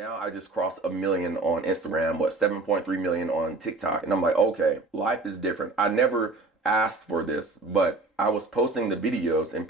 Now I just crossed 1 million on Instagram, 7.3 million on TikTok. And I'm like, okay, life is different. I never asked for this, but I was posting the videos and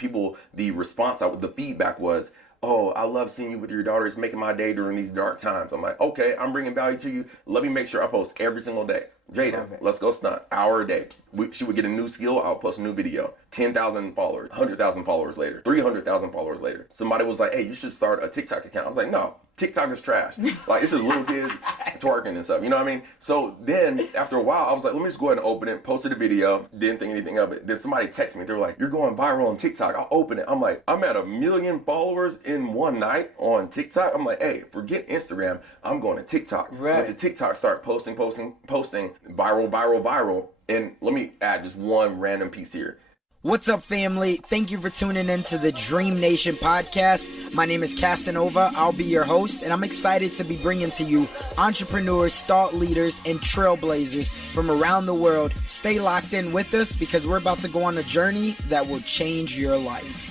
the response, the feedback was, oh, I love seeing you with your daughter. It's making my day during these dark times. I'm like, okay, I'm bringing value to you. Let me make sure I post every single day. Jada, let's go stunt. Hour a day. She would get a new skill. I'll post a new video. 10,000 followers, 100,000 followers later, 300,000 followers later. Somebody was like, hey, you should start a TikTok account. I was like, no, TikTok is trash. Like, it's just little kids twerking and stuff. You know what I mean? So then after a while, I was like, let me just go ahead and open it. Posted a video. Didn't think anything of it. Then somebody texted me. They were like, you're going viral on TikTok. I'll open it. I'm like, I'm at 1 million followers in one night on TikTok. I'm like, hey, forget Instagram. I'm going to TikTok. Right. Went to TikTok, start posting, viral. And let me add just one random piece here. What's up, family? Thank you for tuning in to the DreamNation podcast. My name is Casanova. I'll be your host, and I'm excited to be bringing to you entrepreneurs, thought leaders, and trailblazers from around the world. Stay locked in with us because we're about to go on a journey that will change your life.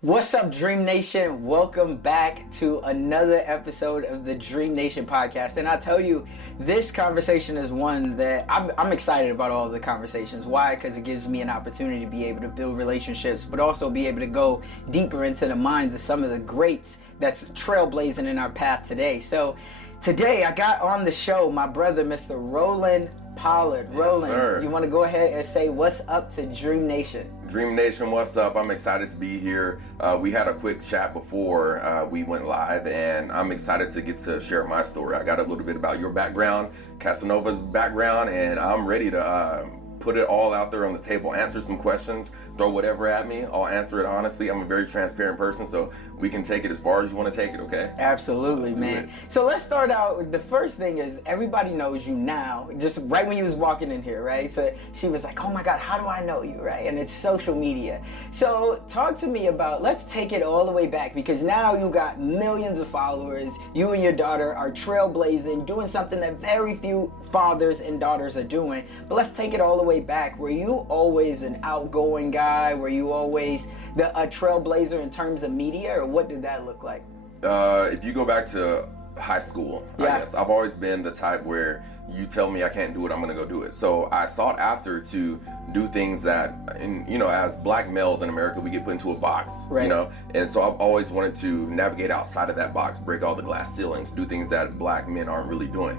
What's up, Dream Nation? Welcome back to another episode of the Dream Nation podcast. And I tell you, this conversation is one that I'm excited about. All the conversations. Why? Because it gives me an opportunity to be able to build relationships, but also be able to go deeper into the minds of some of the greats that's trailblazing in our path today. So today I got on the show my brother, Mr. Rolland Pollard. Yes, Rolland, sir. You want to go ahead and say what's up to Dream Nation? Dream Nation, what's up? I'm excited to be here. We had a quick chat before we went live, and I'm excited to get to share my story. I got a little bit about your background, Casanova's background, and I'm ready to put it all out there on the table, answer some questions, throw whatever at me. I'll answer it honestly. I'm a very transparent person, so we can take it as far as you want to take it, okay? Absolutely, man. So let's start out with the first thing is everybody knows you now, just right when you was walking in here, right? So she was like, oh my God, how do I know you, right? And it's social media. So talk to me about, let's take it all the way back because now you got millions of followers. You and your daughter are trailblazing, doing something that very few fathers and daughters are doing. But let's take it all the way back. Were you always an outgoing guy? Were you always a trailblazer in terms of media, or what did that look like? If you go back to high school, I guess, I've always been the type where you tell me I can't do it, I'm gonna go do it. So I sought after to do things that, as black males in America, we get put into a box, right. And so I've always wanted to navigate outside of that box, break all the glass ceilings, do things that black men aren't really doing.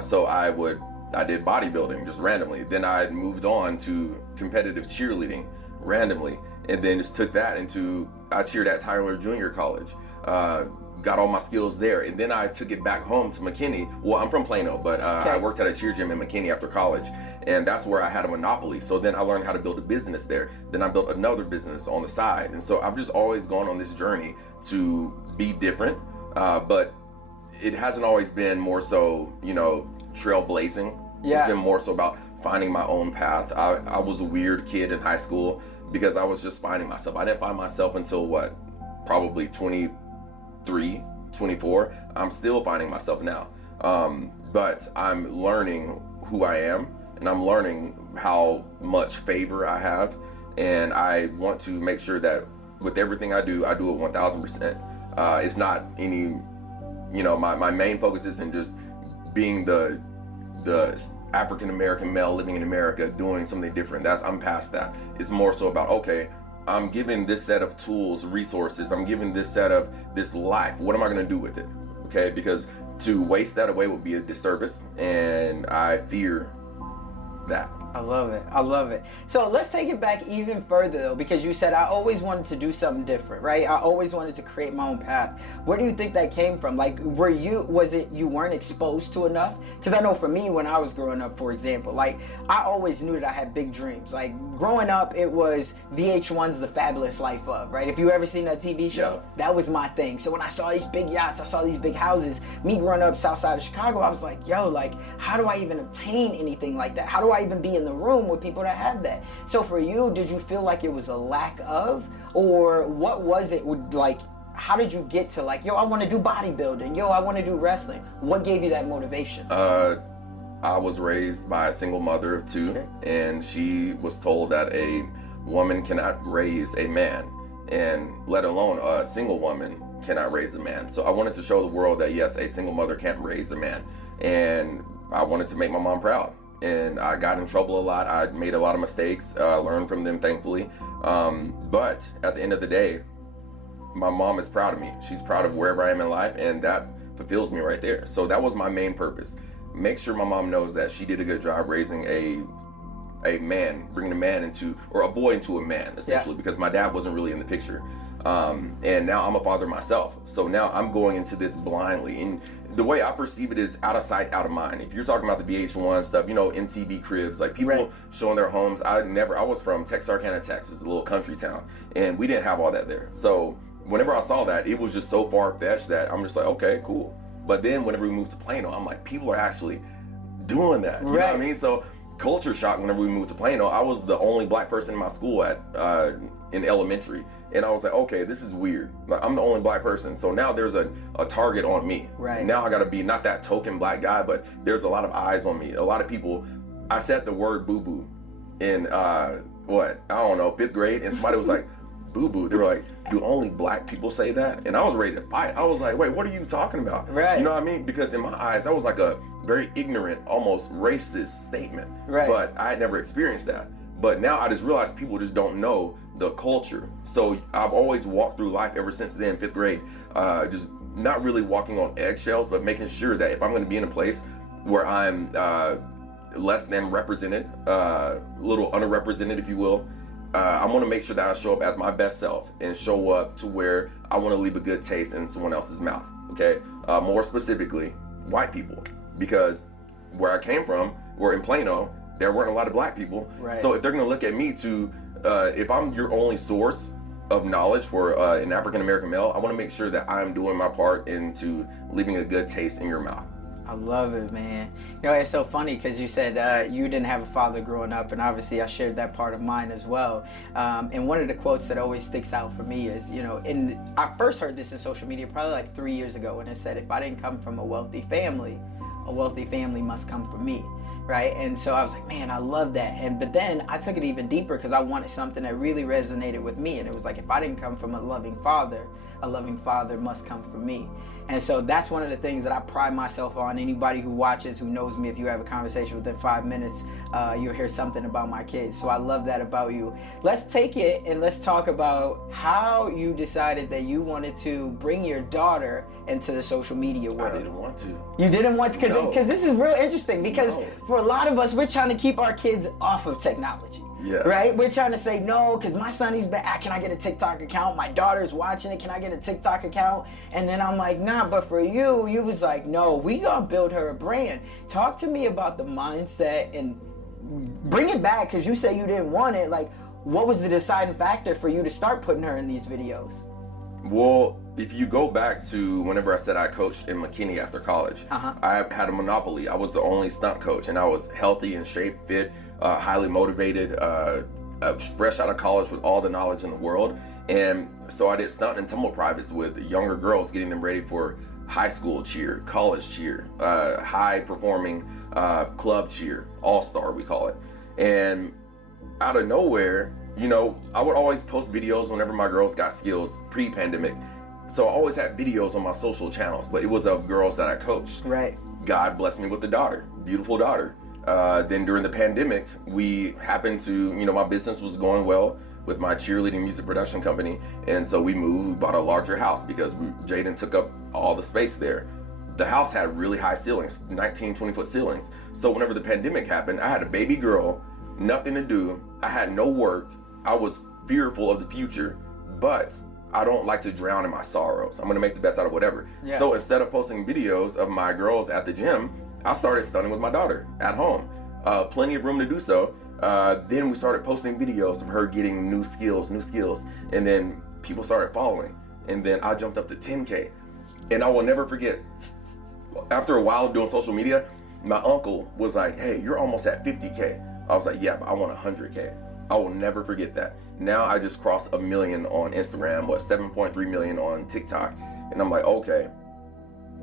So I did bodybuilding just randomly. Then I moved on to competitive cheerleading randomly, and then just took that I cheered at Tyler Junior College. Got all my skills there, and then I took it back home to McKinney. Well, I'm from Plano, but I worked at a cheer gym in McKinney after college, and that's where I had a monopoly. So then I learned how to build a business there. Then I built another business on the side, and so I've just always gone on this journey to be different, but it hasn't always been more so, trailblazing. Yeah. It's been more so about finding my own path. I was a weird kid in high school because I was just finding myself. I didn't find myself until probably 23, 24. I'm still finding myself now. But I'm learning who I am, and I'm learning how much favor I have. And I want to make sure that with everything I do it 1000%. It's not any, my main focus isn't just being the African-American male living in America doing something different. I'm past that. It's more so about, okay, I'm given this set of tools, resources, I'm given this set of this life. What am I gonna do with it? Okay, because to waste that away would be a disservice, and I fear that. I love it. I love it. So let's take it back even further though, because you said I always wanted to do something different, right? I always wanted to create my own path. Where do you think that came from? Like, was it you weren't exposed to enough? Because I know for me, when I was growing up, for example, like I always knew that I had big dreams. Like growing up, it was VH1's The Fabulous Life of, right? If you ever seen that TV show, that was my thing. So when I saw these big yachts, I saw these big houses, me growing up south side of Chicago, I was like, yo, like, how do I even obtain anything like that? How do I even be in the room with people that had that? So for you, did you feel like it was a lack of, or what was it like? How did you get to like, yo, I want to do bodybuilding, yo, I want to do wrestling? What gave you that motivation? I was raised by a single mother of two, and she was told that a woman cannot raise a man. and let alone a single woman cannot raise a man. So I wanted to show the world that yes, a single mother can't raise a man, and I wanted to make my mom proud. And I got in trouble a lot. I made a lot of mistakes, learned from them, thankfully. But at the end of the day, my mom is proud of me. She's proud of wherever I am in life, and that fulfills me right there. So that was my main purpose. Make sure my mom knows that she did a good job raising a man, bringing a man into, or a boy into a man, essentially, because my dad wasn't really in the picture. And now I'm a father myself. So now I'm going into this blindly. And the way I perceive it is out of sight, out of mind. If you're talking about the VH1 stuff, you know, MTV cribs, like people showing their homes. I was from Texarkana, Texas, a little country town, and we didn't have all that there. So whenever I saw that, it was just so far-fetched that I'm just like, okay, cool. But then whenever we moved to Plano, I'm like, people are actually doing that. You know what I mean? So culture shock whenever we moved to Plano. I was the only black person in my school in elementary, and I was like, okay, this is weird. Like, I'm the only black person, so now there's a target on me. Now I gotta be not that token black guy, but there's a lot of eyes on me. A lot of people. I said the word boo boo in I don't know, 5th grade, and somebody was like, boo boo. They were like, do only black people say that? And I was ready to fight. I was like, wait, what are you talking about? You know what I mean? Because in my eyes, that was like a very ignorant, almost racist statement. But I had never experienced that. But now I just realized people just don't know the culture. So I've always walked through life ever since then, 5th grade, just not really walking on eggshells, but making sure that if I'm going to be in a place where I'm less than represented, a little underrepresented, if you will, I want to make sure that I show up as my best self and show up to where I want to leave a good taste in someone else's mouth. Okay, more specifically, white people, because where I came from, we're in Plano, there weren't a lot of black people. So if they're going to look at me to, if I'm your only source of knowledge for an African American male, I want to make sure that I'm doing my part into leaving a good taste in your mouth. I love it, man. You know, it's so funny because you said you didn't have a father growing up, and obviously I shared that part of mine as well. And one of the quotes that always sticks out for me is, you know, I first heard this in social media probably like 3 years ago, and it said, if I didn't come from a wealthy family must come from me. Right? And so I was like, man, I love that. But then I took it even deeper because I wanted something that really resonated with me. And it was like, if I didn't come from a loving father must come from me. And so that's one of the things that I pride myself on. Anybody who watches, who knows me, if you have a conversation within 5 minutes, you'll hear something about my kids. So I love that about you. Let's take it and let's talk about how you decided that you wanted to bring your daughter into the social media world. I didn't want to. You didn't want to? Because this is real interesting. Because for a lot of us, we're trying to keep our kids off of technology. Right? We're trying to say, no, because my son, he's back. Can I get a TikTok account? My daughter's watching it. Can I get a TikTok account? And then I'm like, nah, but for you was like, no, we gonna build her a brand. Talk to me about the mindset and bring it back, because you say you didn't want it. Like, what was the deciding factor for you to start putting her in these videos? Well, if you go back to whenever I said I coached in McKinney after college, I had a monopoly. I was the only stunt coach, and I was healthy and shape, fit, highly motivated, fresh out of college with all the knowledge in the world. And so I did stunt and tumble privates with younger girls, getting them ready for high school cheer, college cheer, high performing club cheer, all-star we call it. And out of nowhere, you know, I would always post videos whenever my girls got skills pre-pandemic. So I always had videos on my social channels, but it was of girls that I coached. God blessed me with a daughter, beautiful daughter. Then during the pandemic, we happened to, you know, my business was going well with my cheerleading music production company. And so we moved, we bought a larger house because Jaden took up all the space there. The house had really high ceilings, 19, 20-foot ceilings. So whenever the pandemic happened, I had a baby girl, nothing to do. I had no work. I was fearful of the future, but I don't like to drown in my sorrows. I'm gonna make the best out of whatever. So instead of posting videos of my girls at the gym, I started stunning with my daughter at home. Plenty of room to do so. Then we started posting videos of her getting new skills, and then people started following. And then I jumped up to 10K. And I will never forget, after a while of doing social media, my uncle was like, hey, you're almost at 50K. I was like, yeah, but I want 100K. I will never forget that. Now I just crossed 1 million on Instagram, 7.3 million on TikTok. And I'm like, okay,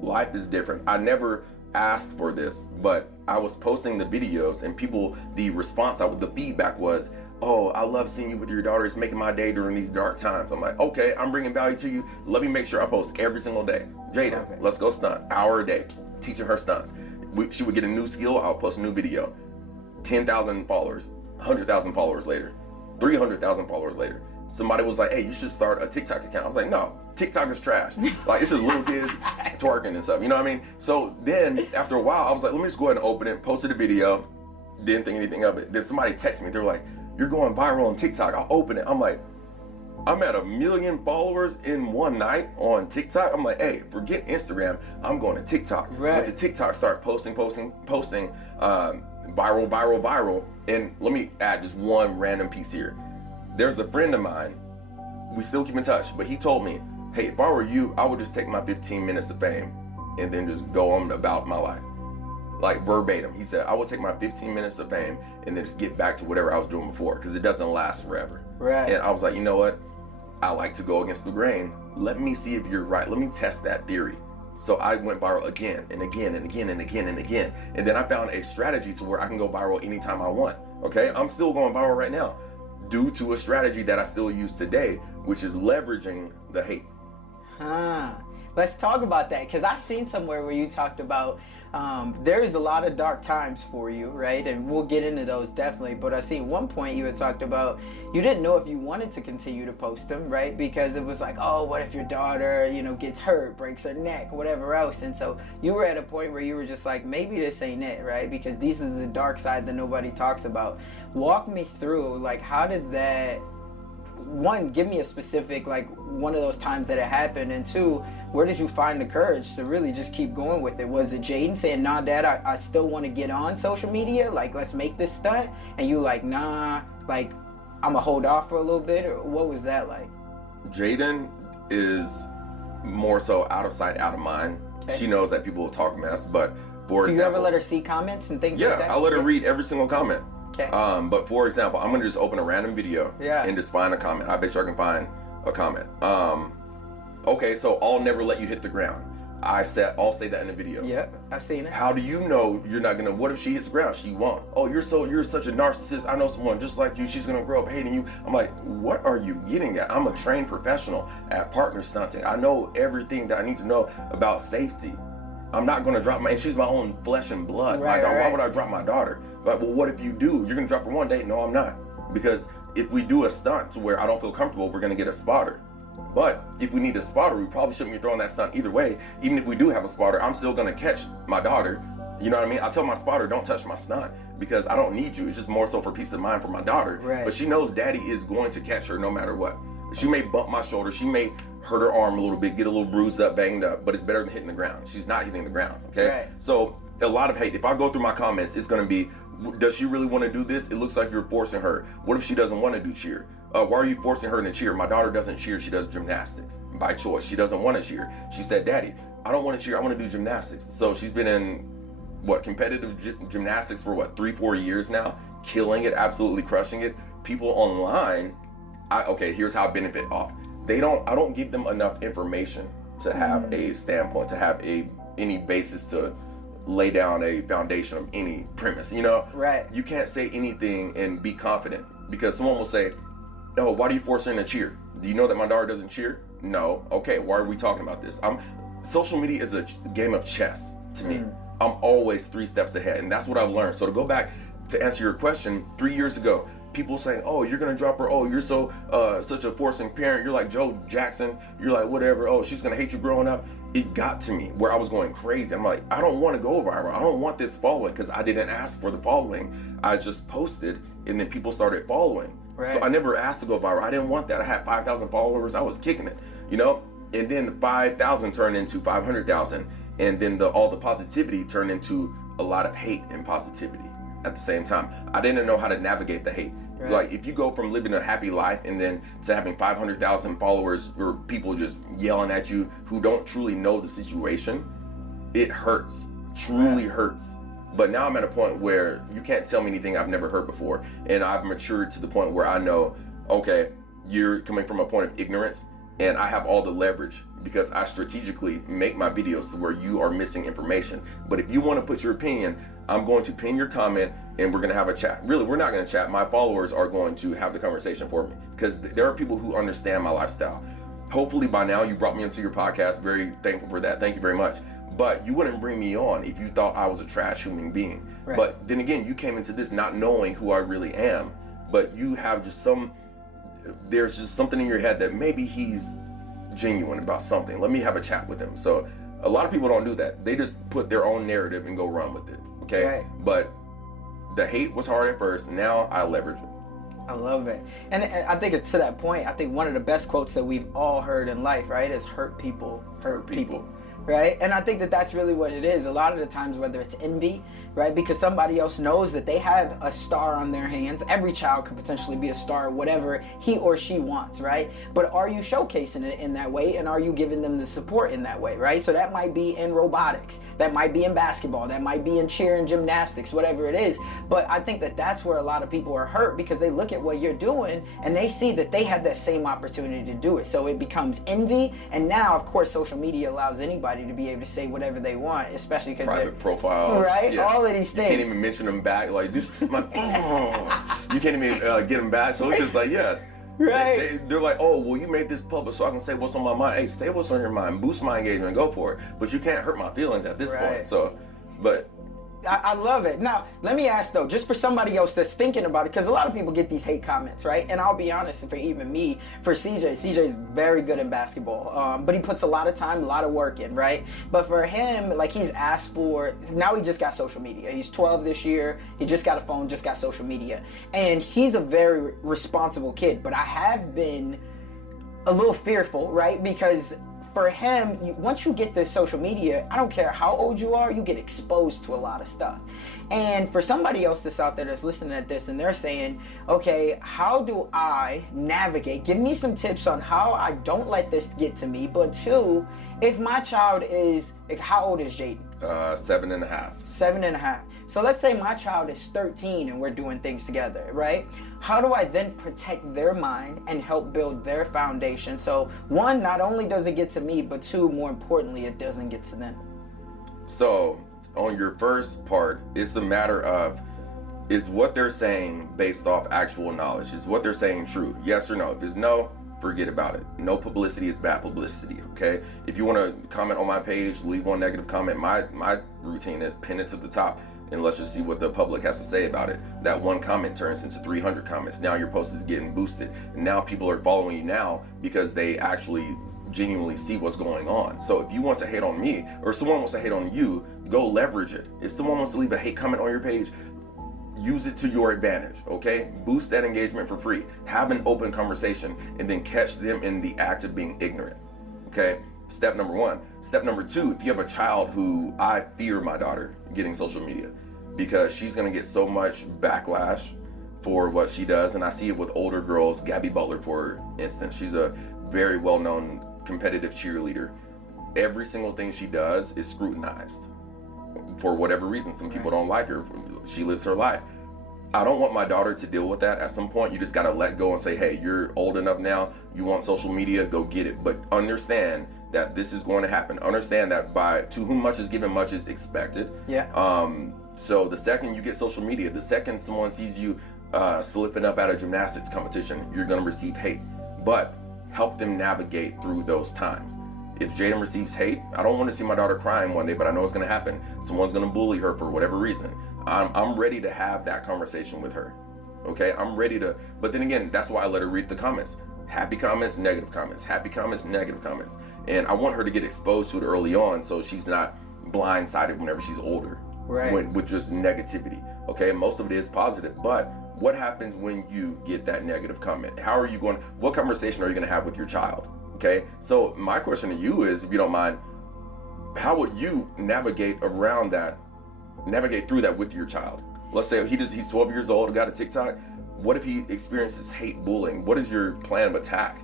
life is different. I never asked for this, but I was posting the videos and people, the response, the feedback was, oh, I love seeing you with your daughter. It's making my day during these dark times. I'm like, okay, I'm bringing value to you. Let me make sure I post every single day. Jada, let's go stunt, hour a day, teaching her stunts. She would get a new skill, I'll post a new video. 10,000 followers, 100,000 followers later, 300,000 followers later. Somebody was like, hey, you should start a TikTok account. I was like, no, TikTok is trash. Like, it's just little kids twerking and stuff, you know what I mean? So then after a while, I was like, let me just go ahead and open it, posted a video, didn't think anything of it. Then somebody texted me, they were like, you're going viral on TikTok. I'll open it. I'm like, I'm at 1 million followers in one night on TikTok. I'm like, hey, forget Instagram. I'm going to TikTok. Right. Went to TikTok, start posting, viral. And let me add just one random piece here. There's a friend of mine, we still keep in touch, but he told me, hey, if I were you, I would just take my 15 minutes of fame and then just go on about my life. Like verbatim. He said, I would take my 15 minutes of fame and then just get back to whatever I was doing before, because it doesn't last forever. Right. And I was like, you know what? I like to go against the grain. Let me see if you're right. Let me test that theory. So I went viral again and again and again and again and again. And then I found a strategy to where I can go viral anytime I want. Okay? I'm still going viral right now due to a strategy that I still use today, which is leveraging the hate. Let's talk about that, because I seen somewhere where you talked about there's a lot of dark times for you, right? And we'll get into those definitely. But I see one point you had talked about you didn't know if you wanted to continue to post them, right? Because it was like, oh, what if your daughter, gets hurt, breaks her neck, whatever else. And so you were at a point where you were just like, maybe this ain't it, right? Because this is the dark side that nobody talks about. Walk me through, like, how did that, one, give me a specific, like, one of those times that it happened, and two, where did you find the courage to really just keep going with it? Was it Jaden saying, nah, Dad, I still want to get on social media, like, let's make this stunt, and you like, nah, like, I'm gonna hold off for a little bit, or what was that like? Jaden is more so out of sight, out of mind. Okay. She knows that people will talk mess, but for example, do you ever let her see comments and things like that? Yeah, I let her read every single comment. Okay. But for example, I'm gonna just open a random video and just find a comment. I bet you I can find a comment. Okay, so I'll never let you hit the ground. I'll say that in the video. Yeah, I've seen it. How do you know you're not gonna? What if she hits the ground? She won't. Oh, you're such a narcissist. I know someone just like you. She's gonna grow up hating you. I'm like, what are you getting at? I'm a trained professional at partner stunting. I know everything that I need to know about safety. I'm not gonna drop and she's my own flesh and blood. Right, Why would I drop my daughter? Like, well, what if you do? You're gonna drop her one day? No, I'm not. Because if we do a stunt to where I don't feel comfortable, we're gonna get a spotter. But if we need a spotter, we probably shouldn't be throwing that stunt either way. Even if we do have a spotter, I'm still gonna catch my daughter. You know what I mean? I tell my spotter, don't touch my stunt because I don't need you. It's just more so for peace of mind for my daughter. Right. But she knows Daddy is going to catch her no matter what. She may bump my shoulder. She may hurt her arm a little bit, get a little bruised up, banged up, but it's better than hitting the ground. She's not hitting the ground, okay? Right. So a lot of hate. If I go through my comments, it's gonna be, does she really want to do this? It looks like you're forcing her. What if she doesn't want to do cheer? Why are you forcing her to cheer? My daughter doesn't cheer, she does gymnastics by choice. She doesn't want to cheer. She said, Daddy, I don't want to cheer, I want to do gymnastics. So she's been in, competitive gymnastics for 3-4 years now, killing it, absolutely crushing it. People online, here's how I benefit off. I don't give them enough information to have a standpoint, to have any basis to lay down a foundation of any premise, Right. You can't say anything and be confident because someone will say, oh, why do you force her to cheer? Do you know that my daughter doesn't cheer? No. Okay, why are we talking about this? Social media is a game of chess to me. I'm always 3 steps ahead, and that's what I've learned. So to go back to answer your question, 3 years ago, people saying, oh, you're gonna drop her, oh, you're so such a forcing parent, you're like Joe Jackson, you're like whatever, oh, she's gonna hate you growing up. It got to me where I was going crazy. I'm like, I don't want to go viral. I don't want this following because I didn't ask for the following. I just posted and then people started following. Right. So I never asked to go viral. I didn't want that. I had 5,000 followers. I was kicking it, and then 5,000 turned into 500,000, and then all the positivity turned into a lot of hate and positivity at the same time. I didn't know how to navigate the hate. Right. Like if you go from living a happy life and then to having 500,000 followers or people just yelling at you who don't truly know the situation, it hurts, truly hurts. But now I'm at a point where you can't tell me anything I've never heard before. And I've matured to the point where I know, okay, you're coming from a point of ignorance and I have all the leverage because I strategically make my videos to where you are missing information. But if you want to put your opinion, I'm going to pin your comment and we're going to have a chat. Really, we're not going to chat. My followers are going to have the conversation for me, because there are people who understand my lifestyle. Hopefully by now you brought me into your podcast. Very thankful for that. Thank you very much. But you wouldn't bring me on if you thought I was a trash human being. Right. But then again, you came into this not knowing who I really am, but you have just there's just something in your head that maybe he's genuine about something. Let me have a chat with him. So a lot of people don't do that. They just put their own narrative and go run with it. Okay. Right. But the hate was hard at first. Now I leverage it. I love it. And I think it's to that point. I think one of the best quotes that we've all heard in life, right, is hurt people hurt people. Right? And I think that that's really what it is. A lot of the times, whether it's envy, right? Because somebody else knows that they have a star on their hands. Every child could potentially be a star, whatever he or she wants, right? But are you showcasing it in that way? And are you giving them the support in that way, right? So that might be in robotics. That might be in basketball. That might be in cheer and gymnastics, whatever it is. But I think that that's where a lot of people are hurt, because they look at what you're doing and they see that they had that same opportunity to do it. So it becomes envy. And now, of course, social media allows anybody to be able to say whatever they want, especially because private profile, right? Yeah. All of these things. You can't even mention them back. Like this, you can't even get them back. So it's just like, yes, right? They're like, oh, well, you made this public so I can say what's on my mind. Hey, say what's on your mind, boost my engagement, go for it. But you can't hurt my feelings at this point. So, but. I love it. Now, let me ask though, just for somebody else that's thinking about it, because a lot of people get these hate comments, right? And I'll be honest, for even me, for CJ is very good in basketball, but he puts a lot of time, a lot of work in, right? But for him, like, he's asked for, now he just got social media. He's 12 this year. He just got a phone, just got social media. And he's a very responsible kid, but I have been a little fearful, right? Because for him, once you get this social media, I don't care how old you are, you get exposed to a lot of stuff. And for somebody else that's out there that's listening at this and they're saying, okay, how do I navigate? Give me some tips on how I don't let this get to me. But two, if my child is, like, how old is Jaden? 7.5. 7.5. So let's say my child is 13 and we're doing things together, right? How do I then protect their mind and help build their foundation? So one, not only does it get to me, but two, more importantly, it doesn't get to them. So on your first part, it's a matter of, is what they're saying based off actual knowledge? Is what they're saying true? Yes or no? If it's no, forget about it. No publicity is bad publicity, okay? If you want to comment on my page, leave one negative comment. My routine is pin it to the top, and let's just see what the public has to say about it. That one comment turns into 300 comments. Now your post is getting boosted. And now people are following you now because they actually genuinely see what's going on. So if you want to hate on me, or someone wants to hate on you, go leverage it. If someone wants to leave a hate comment on your page, use it to your advantage, okay? Boost that engagement for free. Have an open conversation and then catch them in the act of being ignorant, okay? Step number one. Step number two, if you have a child who, I fear my daughter getting social media, because she's gonna get so much backlash for what she does. And I see it with older girls. Gabby Butler, for instance, she's a very well-known competitive cheerleader. Every single thing she does is scrutinized for whatever reason. Some people don't like her. She lives her life. I don't want my daughter to deal with that. At some point, you just gotta let go and say, hey, you're old enough now. You want social media, go get it. But understand that this is going to happen. Understand that to whom much is given, much is expected. Yeah. So the second you get social media, the second someone sees you slipping up at a gymnastics competition, you're gonna receive hate. But help them navigate through those times. If Jaden receives hate, I don't want to see my daughter crying one day, but I know it's gonna happen. Someone's gonna bully her for whatever reason. I'm ready to have that conversation with her. Okay, I'm ready to, but then again, that's why I let her read the comments. Happy comments, negative comments, happy comments, negative comments. And I want her to get exposed to it early on so she's not blindsided whenever she's older. Right. With just negativity. Okay, most of it is positive, but what happens when you get that negative comment? How are you going, what conversation are you going to have with your child? Okay, so my question to you is, if you don't mind, how would you navigate around that, navigate through that with your child? Let's say he's 12 years old, got a TikTok. What if he experiences hate, bullying? What is your plan of attack?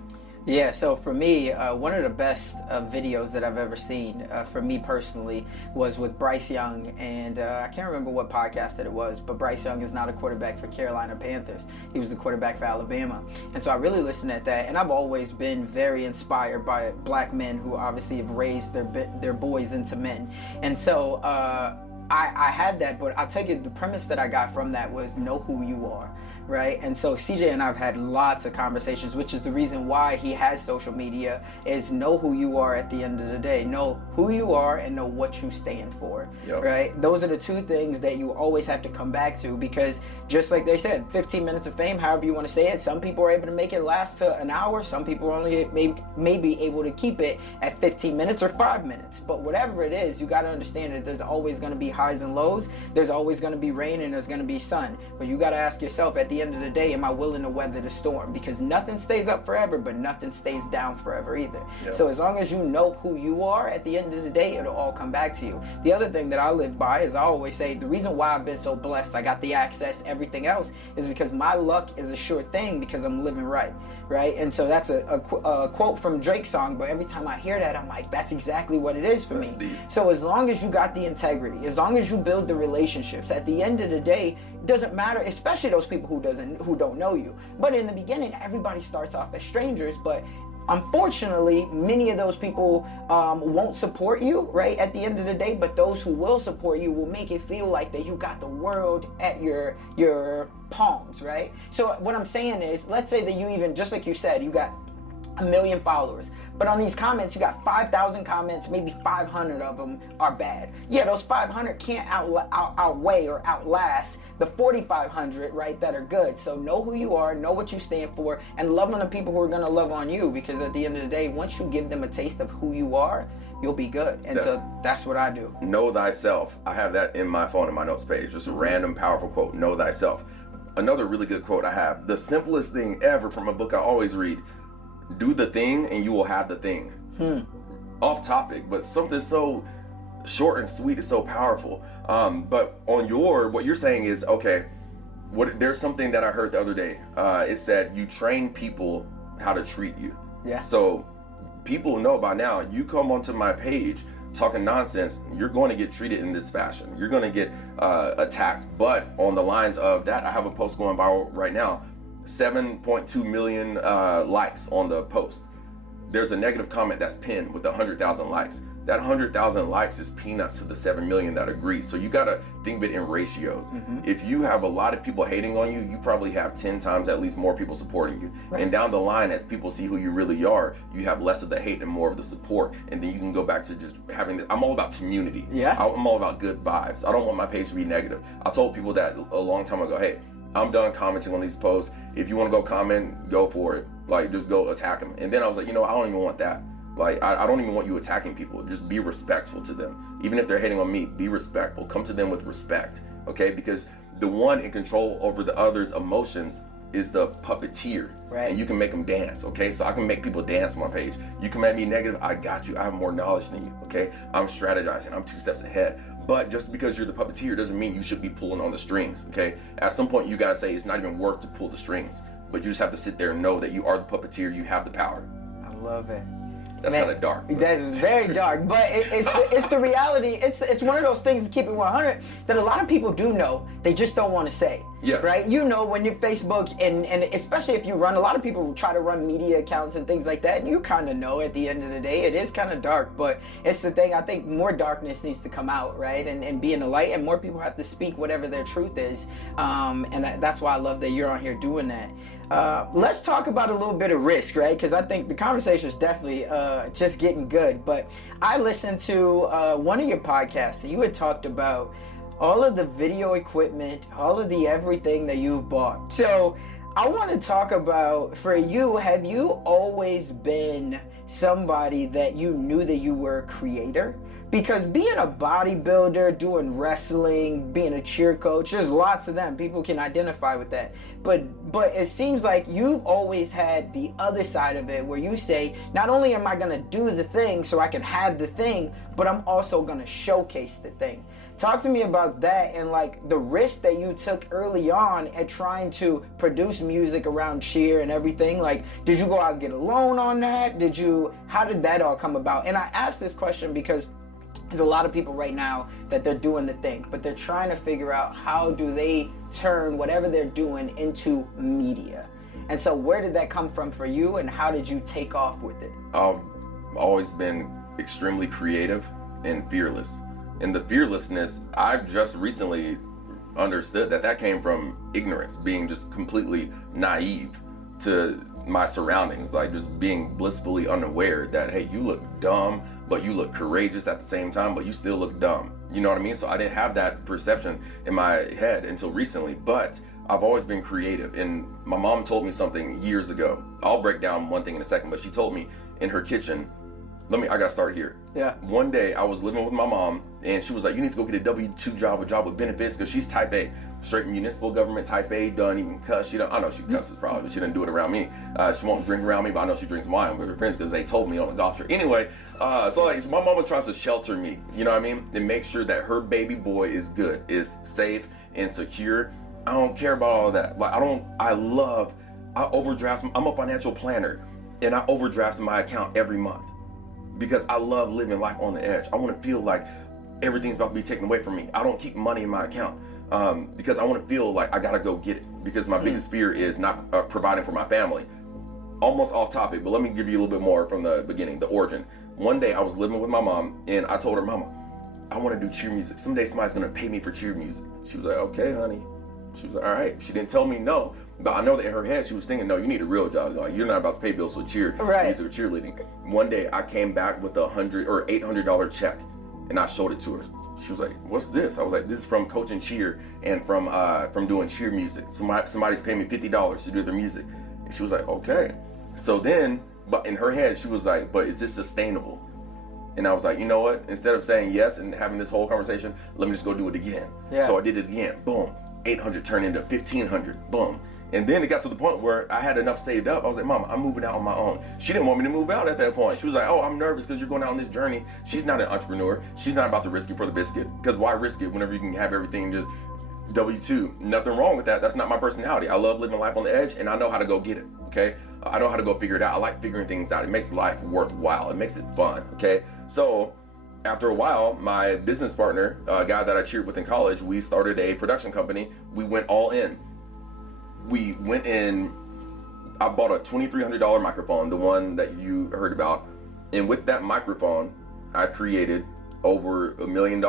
Yeah, so for me, one of the best videos that I've ever seen, for me personally, was with Bryce Young, and I can't remember what podcast that it was, but Bryce Young is not a quarterback for Carolina Panthers. He was the quarterback for Alabama. And so I really listened at that, and I've always been very inspired by black men who obviously have raised their boys into men. And so I had that, but I'll tell you the premise that I got from that was know who you are, right? And so CJ and I've had lots of conversations, which is the reason why he has social media, is know who you are at the end of the day. Know who you are and know what you stand for, right? Those are the two things that you always have to come back to, because just like they said, 15 minutes of fame, however you want to say it, some people are able to make it last to an hour, some people only may be able to keep it at 15 minutes or 5 minutes. But whatever it is, you got to understand that there's always going to be highs and lows, there's always going to be rain, and there's going to be sun. But you got to ask yourself at the end of the day, am I willing to weather the storm? Because nothing stays up forever, but nothing stays down forever either. So as long as you know who you are, at the end of the day, it'll all come back to you. The other thing that I live by is I always say the reason why I've been so blessed, I got the access, everything else, is because my luck is a sure thing because I'm living right? And so that's a quote from Drake's song, but every time I hear that, I'm like, that's exactly what it is for me. Deep. So as long as you got the integrity, as long as you build the relationships, at the end of the day, it doesn't matter, especially those people who don't know you. But in the beginning, everybody starts off as strangers, but unfortunately, many of those people won't support you, right, at the end of the day, but those who will support you will make it feel like that you got the world at your palms, right? So what I'm saying is, let's say that you even, just like you said, you got 1 million followers, but on these comments you got 5,000 comments, maybe 500 of them are bad. Yeah, those 500 can't outweigh or outlast the 4,500, right, that are good. So know who you are, know what you stand for, and love on the people who are going to love on you, because at the end of the day, once you give them a taste of who you are, you'll be good. And so that's what I do. Know thyself. I have that in my phone in my notes page. Just a random powerful quote. Know thyself. Another really good quote I have, the simplest thing ever from a book I always read: do the thing and you will have the thing. Off topic, but something so short and sweet is so powerful. But on what you're saying is, okay, there's something that I heard the other day. It said you train people how to treat you. Yeah. So people know by now, you come onto my page talking nonsense, you're going to get treated in this fashion. You're going to get attacked. But on the lines of that, I have a post going viral right now. 7.2 million likes on the post. There's a negative comment that's pinned with 100,000 likes. That 100,000 likes is peanuts to the 7 million that agree. So you gotta think of it in ratios. If you have a lot of people hating on you, you probably have 10 times at least more people supporting you. And down the line, as people see who you really are, you have less of the hate and more of the support. And then you can go back to just having I'm all about community. I'm all about good vibes. I don't want my page to be negative. I told people that a long time ago, hey, I'm done commenting on these posts. If you want to go comment, go for it. Like, just go attack them. And then I was like, I don't even want that. Like, I don't even want you attacking people. Just be respectful to them. Even if they're hating on me, be respectful. Come to them with respect, okay? Because the one in control over the other's emotions is the puppeteer. And you can make them dance, okay? So I can make people dance on my page. You come at me negative, I got you. I have more knowledge than you, okay? I'm strategizing. I'm 2 steps ahead. But just because you're the puppeteer doesn't mean you should be pulling on the strings, okay? At some point, you gotta say it's not even worth to pull the strings. But you just have to sit there and know that you are the puppeteer. You have the power. I love it. That's kind of dark. But. That's very dark, but it's the reality. It's one of those things, to keep it 100, that a lot of people do know, they just don't want to say. Right? You know, when you're Facebook, and especially if you run, a lot of people try to run media accounts and things like that, and you kind of know at the end of the day, it is kind of dark, but it's the thing, I think more darkness needs to come out, right? And be in the light, and more people have to speak whatever their truth is. And that's why I love that you're on here doing that. Let's talk about a little bit of risk, right? Because I think the conversation is definitely just getting good. But I listened to one of your podcasts, and you had talked about all of the video equipment, all of the everything that you've bought. So I want to talk about, for you, have you always been somebody that you knew that you were a creator? Because being a bodybuilder, doing wrestling, being a cheer coach, there's lots of them. People can identify with that. But it seems like you've always had the other side of it, where you say, not only am I going to do the thing so I can have the thing, but I'm also going to showcase the thing. Talk to me about that, and like the risk that you took early on at trying to produce music around cheer and everything. Like, did you go out and get a loan on that? How did that all come about? And I ask this question because there's a lot of people right now that they're doing the thing, but they're trying to figure out how do they turn whatever they're doing into media. And so where did that come from for you, and how did you take off with it? I've always been extremely creative and fearless. And the fearlessness, I just recently understood that came from ignorance, being just completely naive to my surroundings, like just being blissfully unaware that, hey, you look dumb, but you look courageous at the same time, but you still look dumb. You know what I mean? So I didn't have that perception in my head until recently, but I've always been creative. And my mom told me something years ago. I'll break down one thing in a second, but she told me in her kitchen, I gotta start here. Yeah. One day I was living with my mom and she was like, you need to go get a W-2 job, a job with benefits, because she's type A, straight municipal government, type A, doesn't even cuss. I know she cusses probably, but she didn't do it around me. She won't drink around me, but I know she drinks wine with her friends because they told me on the golf trip. Anyway, so like my mama tries to shelter me, you know what I mean? And make sure that her baby boy is good, is safe and secure. I don't care about all of that. Like I overdraft, I'm a financial planner and I overdraft my account every month, because I love living life on the edge. I want to feel like everything's about to be taken away from me. I don't keep money in my account because I want to feel like I gotta go get it, because my biggest fear is not providing for my family. Almost off topic, but let me give you a little bit more from the beginning, the origin. One day I was living with my mom and I told her, Mama, I want to do cheer music. Someday somebody's gonna pay me for cheer music. She was like, okay, honey. She was like, all right. She didn't tell me no, but I know that in her head she was thinking, no, you need a real job. Like, you're not about to pay bills with music or cheerleading. One day I came back with $100 or $800 check and I showed it to her. She was like, what's this? I was like, this is from coaching cheer and from doing cheer music. Somebody's paying me $50 to do their music. And she was like, okay. So then, but in her head she was like, but is this sustainable? And I was like, you know what? Instead of saying yes and having this whole conversation, let me just go do it again. Yeah. So I did it again. Boom. 800 turned into 1,500. Boom. And then it got to the point where I had enough saved up. I was like, Mama, I'm moving out on my own. She didn't want me to move out at that point. She was like, oh, I'm nervous because you're going out on this journey. She's not an entrepreneur. She's not about to risk it for the biscuit. Because why risk it whenever you can have everything just W-2? Nothing wrong with that. That's not my personality. I love living life on the edge and I know how to go get it. Okay. I know how to go figure it out. I like figuring things out. It makes life worthwhile. It makes it fun. Okay. So after a while, my business partner, a guy that I cheered with in college, we started a production company. We went all in. We went in, I bought a $2,300 microphone, the one that you heard about. And with that microphone, I created over $1 million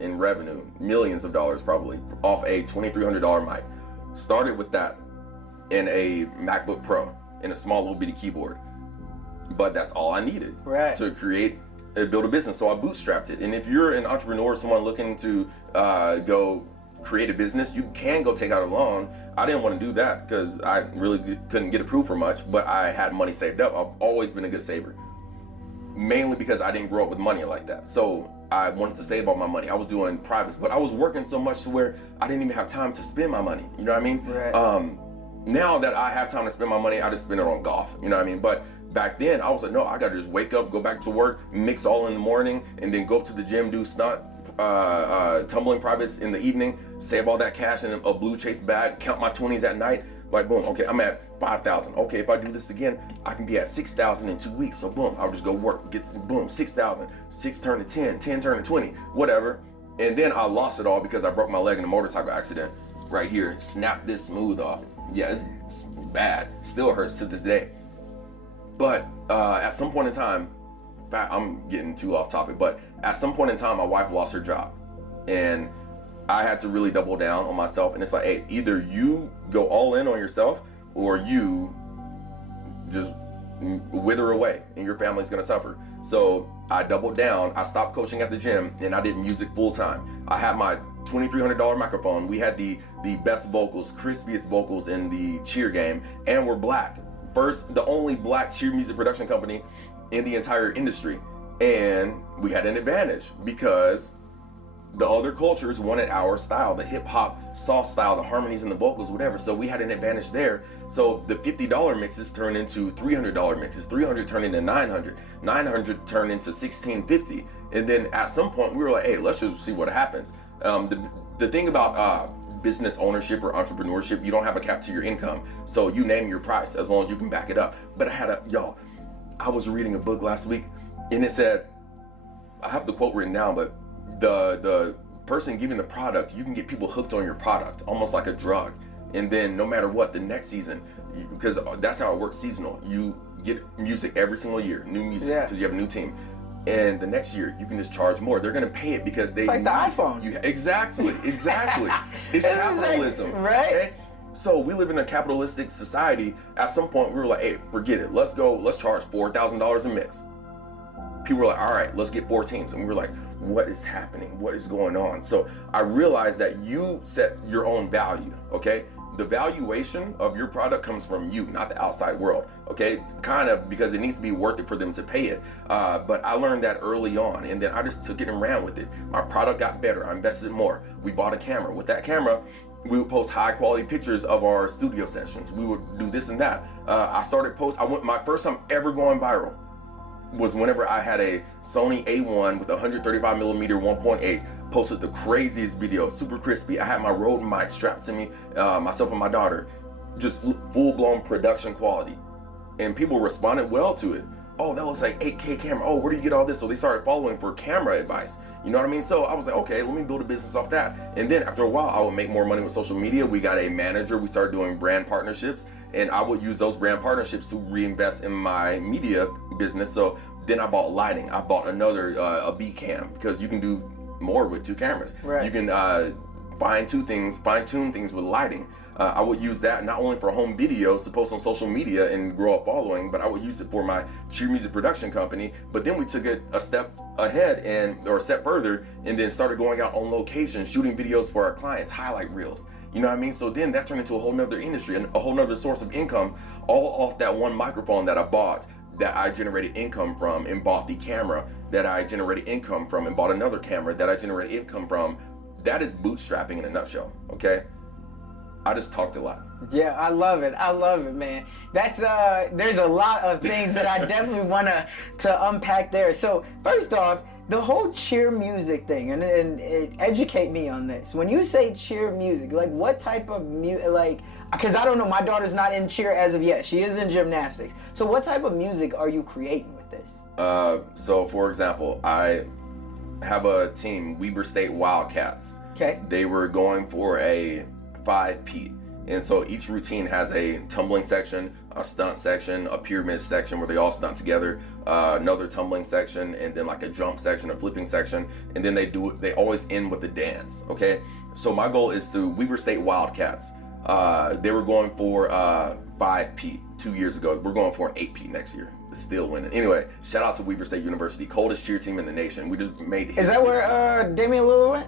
in revenue, millions of dollars probably, off a $2,300 mic. Started with that in a MacBook Pro, in a small little bitty keyboard. But that's all I needed to build a business. So I bootstrapped it. And if you're an entrepreneur, someone looking to go create a business, you can go take out a loan. I didn't want to do that because I really couldn't get approved for much, but I had money saved up. I've always been a good saver, mainly because I didn't grow up with money like that. So I wanted to save all my money. I was doing privates, but I was working so much to where I didn't even have time to spend my money. You know what I mean? Right. Now that I have time to spend my money, I just spend it on golf. You know what I mean? But back then, I was like, no, I gotta just wake up, go back to work, mix all in the morning, and then go up to the gym, do stunt, tumbling privates in the evening, save all that cash in a blue chase bag, count my 20s at night. Like, boom, okay, I'm at 5,000. Okay, if I do this again, I can be at 6,000 in 2 weeks. So boom, I'll just go work, boom, 6,000, 6 turn to 10, 10 turn to 20, whatever. And then I lost it all because I broke my leg in a motorcycle accident right here. Snapped this smooth off. Yeah, it's bad. Still hurts to this day. But at some point in time, in fact, I'm getting too off topic, but at some point in time, my wife lost her job. And I had to really double down on myself. And it's like, hey, either you go all in on yourself or you just wither away and your family's gonna suffer. So I doubled down. I stopped coaching at the gym and I did music full time. I had my $2,300 microphone. We had the best vocals, crispiest vocals in the cheer game, and we're black. First, the only black cheer music production company in the entire industry. And we had an advantage because the other cultures wanted our style, the hip hop, soft style, the harmonies and the vocals, whatever. So we had an advantage there. So the $50 mixes turned into $300 mixes, 300 turned into 900, 900 turned into 1650. And then at some point we were like, hey, let's just see what happens. The thing about business ownership or entrepreneurship, you don't have a cap to your income. So you name your price as long as you can back it up. But I was reading a book last week and it said, I have the quote written down, but the person giving the product, you can get people hooked on your product, almost like a drug. And then no matter what, the next season, because that's how it works seasonal, you get music every single year, new music, because you have a new team. and the next year you can just charge more. They're gonna pay it because they It's like the iPhone. Exactly. It's capitalism, right? Okay? So we live in a capitalistic society. At some point, we were like, hey, forget it. Let's charge $4,000 a mix. People were like, all right, let's get 4 teams. And we were like, what is happening? What is going on? So I realized that you set your own value, okay? The valuation of your product comes from you, not the outside world, okay? Kind of, because it needs to be worth it for them to pay it. But I learned that early on, and then I just took it and ran with it. My product got better. I invested more. We bought a camera. With that camera, we would post high quality pictures of our studio sessions. We would do this and that. My first time ever going viral was whenever I had a Sony A1 with 135 millimeter 1.8, posted the craziest video, super crispy. I had my Rode mic strapped to me, myself and my daughter, just full-blown production quality. And people responded well to it. Oh, that looks like 8K camera. Oh, where do you get all this? So they started following for camera advice. You know what I mean? So I was like, okay, let me build a business off that. And then after a while, I would make more money with social media. We got a manager. We started doing brand partnerships, and I would use those brand partnerships to reinvest in my media business. So then I bought lighting. I bought another a B cam, because you can do more with 2 cameras. Right. You can fine-tune things with lighting. I would use that not only for home videos to post on social media and grow a following, but I would use it for my cheer music production company. But then we took it a step ahead or a step further, and then started going out on location, shooting videos for our clients, highlight reels. You know what I mean? So then that turned into a whole nother industry and a whole nother source of income, all off that one microphone that I bought, that I generated income from, and bought the camera that I generated income from, and bought another camera that I generated income from. That is bootstrapping in a nutshell, okay? I just talked a lot. Yeah, I love it. I love it, man. That's there's a lot of things that I definitely want to unpack there. So first off, the whole cheer music thing, and educate me on this. When you say cheer music, like what type of music, like, because I don't know, my daughter's not in cheer as of yet. She is in gymnastics. So what type of music are you creating with this? So for example, I have a team, Weber State Wildcats. Okay. They were going for a 5P. And so each routine has a tumbling section, a stunt section, a pyramid section where they all stunt together, another tumbling section, and then like a jump section, a flipping section, and then they always end with a dance, okay? So my goal is to Weber State Wildcats. They were going for 5P 2 years ago. We're going for an 8P next year. Still winning. Anyway, shout out to Weber State University, coldest cheer team in the nation. We just made history. Is that where Damian Lillard went?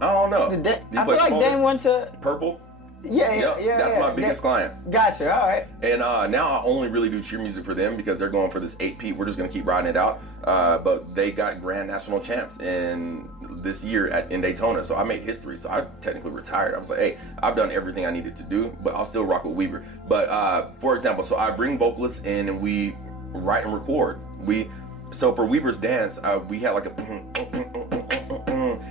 I don't know. I feel like Dan went to Purple. Yeah. That's my biggest client. Gotcha. All right. And now I only really do cheer music for them because they're going for this 8P. We're just gonna keep riding it out. But they got grand national champs in this year in Daytona, so I made history. So I technically retired. I was like, hey, I've done everything I needed to do, but I'll still rock with Weber. But for example, so I bring vocalists in and we write and record. So for Weber's dance, we had like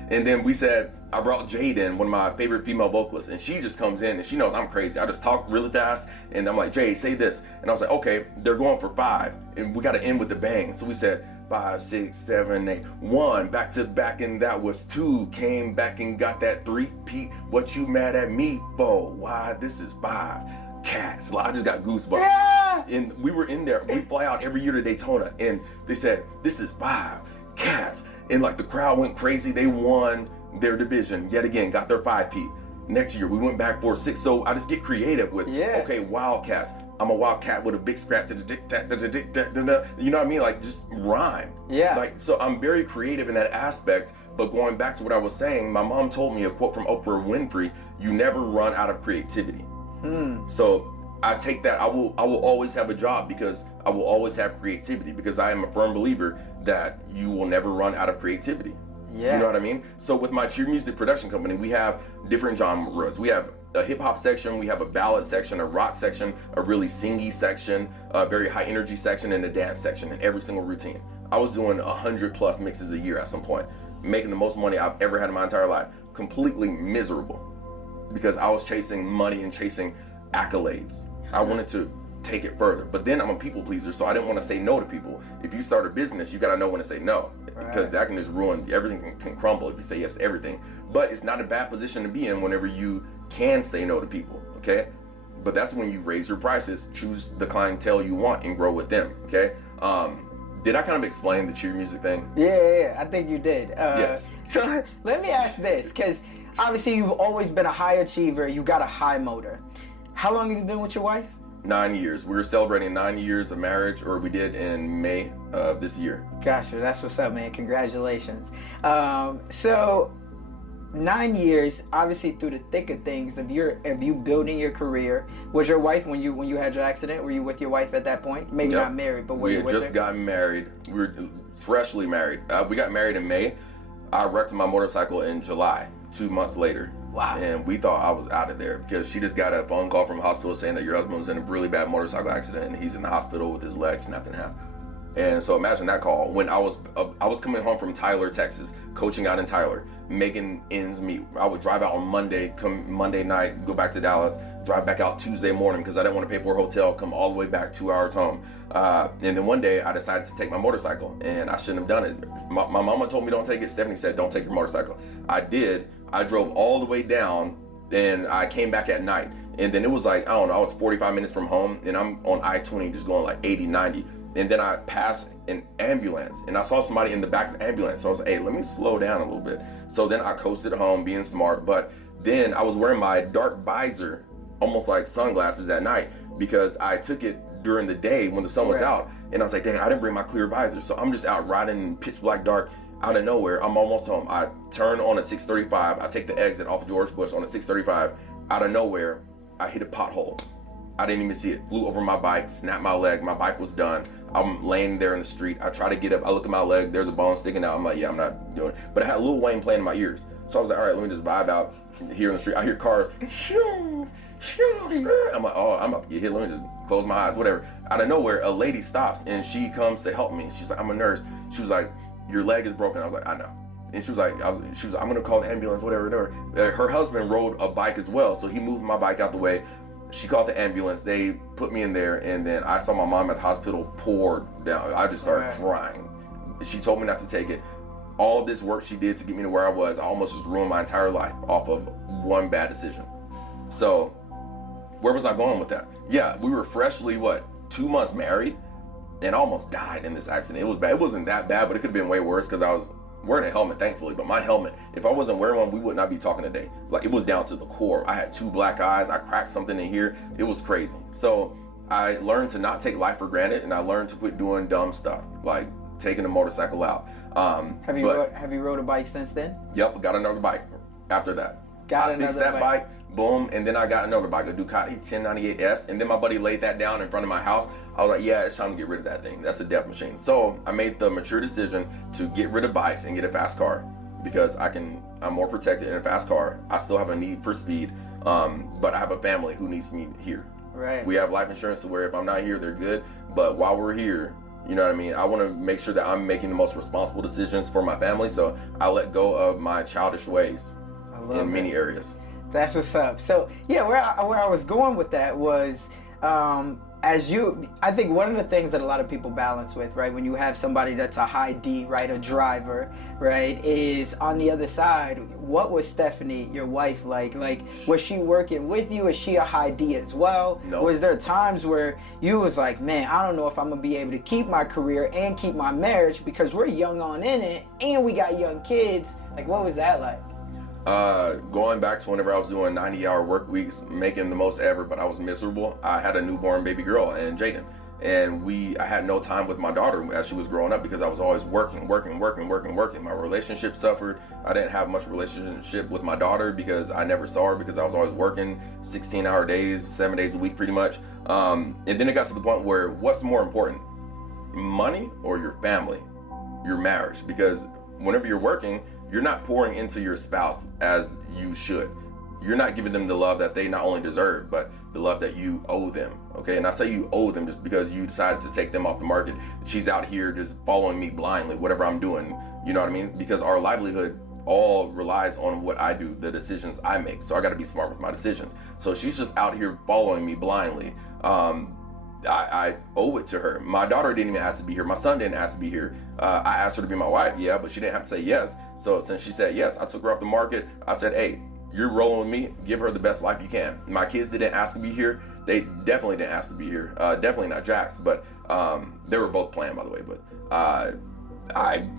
and then we said, I brought Jade in, one of my favorite female vocalists, and she just comes in and she knows I'm crazy. I just talk really fast and I'm like, Jade, say this. And I was like, okay, they're going for 5 and we got to end with the bang. So we said 5, 6, 7, 8, 1, back to back, and that was 2, came back and got that 3-peat. What you mad at me for? Why, this is 5. Cats. I just got goosebumps. Yeah. And we were in there. We fly out every year to Daytona, and they said, this is 5 cats. And like the crowd went crazy. They won their division yet again, got their 5P. Next year we went back for 6. So I just get creative with, okay, Wildcats. I'm a wildcat with a big scrap to the dick, you know what I mean? Like just rhyme. Yeah. Like, so I'm very creative in that aspect. But going back to what I was saying, my mom told me a quote from Oprah Winfrey: you never run out of creativity. So I take that. I will always have a job because I will always have creativity, because I am a firm believer that you will never run out of creativity. Yeah. You know what I mean? So with my cheer music production company, we have different genres. We have a hip hop section, we have a ballad section, a rock section, a really singy section, a very high energy section, and a dance section in every single routine. I was doing 100+ mixes a year at some point, making the most money I've ever had in my entire life. Completely miserable because I was chasing money and chasing accolades. I wanted to take it further, but then I'm a people pleaser, so I didn't want to say no to people. If you start a business, you got to know when to say no, because that can just ruin everything. Can crumble if you say yes to everything. But it's not a bad position to be in whenever you can say no to people, okay? But that's when you raise your prices, choose the clientele you want, and grow with them, okay? Did I kind of explain the cheer music thing? Yeah, I think you did. Yes. So let me ask this, because obviously you've always been a high achiever. You got a high motor. How long have you been with your wife? 9 years. We were celebrating 9 years of marriage, or we did in May of this year. Gotcha. That's what's up, man. Congratulations. So 9 years, obviously through the thick of things, of you building your career. Was your wife, when you had your accident, were you with your wife at that point? Maybe Yep. not married, but were We you had with just her? gotten married. We were freshly married. We got married in May. I wrecked my motorcycle in July, 2 months later. Wow. And we thought I was out of there because she just got a phone call from the hospital saying that your husband was in a really bad motorcycle accident and he's in the hospital with his leg snapped in half. And so imagine that call when I was coming home from Tyler, Texas, coaching out in Tyler, making ends meet. I would drive out on Monday, come Monday night, go back to Dallas, drive back out Tuesday morning because I didn't want to pay for a hotel, come all the way back 2 hours home. And then one day I decided to take my motorcycle, and I shouldn't have done it. My mama told me don't take it. Stephanie said don't take your motorcycle. I did. I drove all the way down, and I came back at night. And then it was like, I don't know, I was 45 minutes from home, and I'm on I-20 just going like 80, 90. And then I passed an ambulance, and I saw somebody in the back of the ambulance. So I was like, hey, let me slow down a little bit. So then I coasted home being smart. But then I was wearing my dark visor, almost like sunglasses at night, because I took it during the day when the sun was out. And I was like, dang, I didn't bring my clear visor. So I'm just out riding in pitch black dark. Out of nowhere, I'm almost home. I turn on a 635. I take the exit off George Bush on a 635. Out of nowhere, I hit a pothole. I didn't even see it. Flew over my bike, snapped my leg. My bike was done. I'm laying there in the street. I try to get up. I look at my leg. There's a bone sticking out. I'm like, yeah, I'm not doing it. But I had Lil Wayne playing in my ears. So I was like, all right, let me just vibe out here in the street. I hear cars. I'm like, oh, I'm about to get hit. Let me just close my eyes, whatever. Out of nowhere, a lady stops and she comes to help me. She's like, I'm a nurse. She was like, your leg is broken. I was like, I know. And she was like, I'm gonna call the ambulance, whatever. Her husband rode a bike as well, so he moved my bike out the way. She called the ambulance. They put me in there, and then I saw my mom at the hospital pour down. I just started crying. She told me not to take it. All of this work she did to get me to where I was, I almost just ruined my entire life off of one bad decision. So, where was I going with that? Yeah, we were freshly, 2 months married, and I almost died in this accident. It was bad. It wasn't that bad, but it could have been way worse because I was wearing a helmet, thankfully. But my helmet, if I wasn't wearing one, we would not be talking today. Like, it was down to the core. I had 2 black eyes. I cracked something in here. It was crazy. So I learned to not take life for granted, and I learned to quit doing dumb stuff, like taking a motorcycle out. Have you rode a bike since then? Yep, got another bike after that. I fixed that bike, boom, and then I got another bike, a Ducati 1098S, and then my buddy laid that down in front of my house. I was like, yeah, it's time to get rid of that thing. That's a death machine. So I made the mature decision to get rid of bikes and get a fast car because I'm more protected in a fast car. I still have a need for speed, but I have a family who needs me here. Right. We have life insurance to where if I'm not here, they're good. But while we're here, you know what I mean? I want to make sure that I'm making the most responsible decisions for my family. So I let go of my childish ways in many areas. That's what's up. So yeah, where I was going with that was, I think one of the things that a lot of people balance with, right, when you have somebody that's a high D, right, a driver, right, is on the other side, what was Stephanie, your wife, like? Like, was she working with you? Is she a high D as well? No. Was there times where you was like, man, I don't know if I'm gonna be able to keep my career and keep my marriage because we're young on in it and we got young kids? Like, what was that like? Going back to whenever I was doing 90-hour work weeks, making the most ever, but I was miserable. I had a newborn baby girl and Jaden, and I had no time with my daughter as she was growing up because I was always working. My relationship suffered. I didn't have much relationship with my daughter because I never saw her because I was always working 16-hour days, 7 days a week pretty much. And then it got to the point where what's more important, money or your family, your marriage? Because whenever you're working, you're not pouring into your spouse as you should. You're not giving them the love that they not only deserve, but the love that you owe them, okay? And I say you owe them just because you decided to take them off the market. She's out here just following me blindly, whatever I'm doing, you know what I mean? Because our livelihood all relies on what I do, the decisions I make. So I gotta be smart with my decisions. So she's just out here following me blindly. I owe it to her. My daughter didn't even ask to be here. My son didn't ask to be here. I asked her to be my wife, yeah, but she didn't have to say yes. So since she said yes, I took her off the market. I said, hey, you're rolling with me. Give her the best life you can. My kids didn't ask to be here. They definitely didn't ask to be here. Definitely not Jax, but they were both planned, by the way. But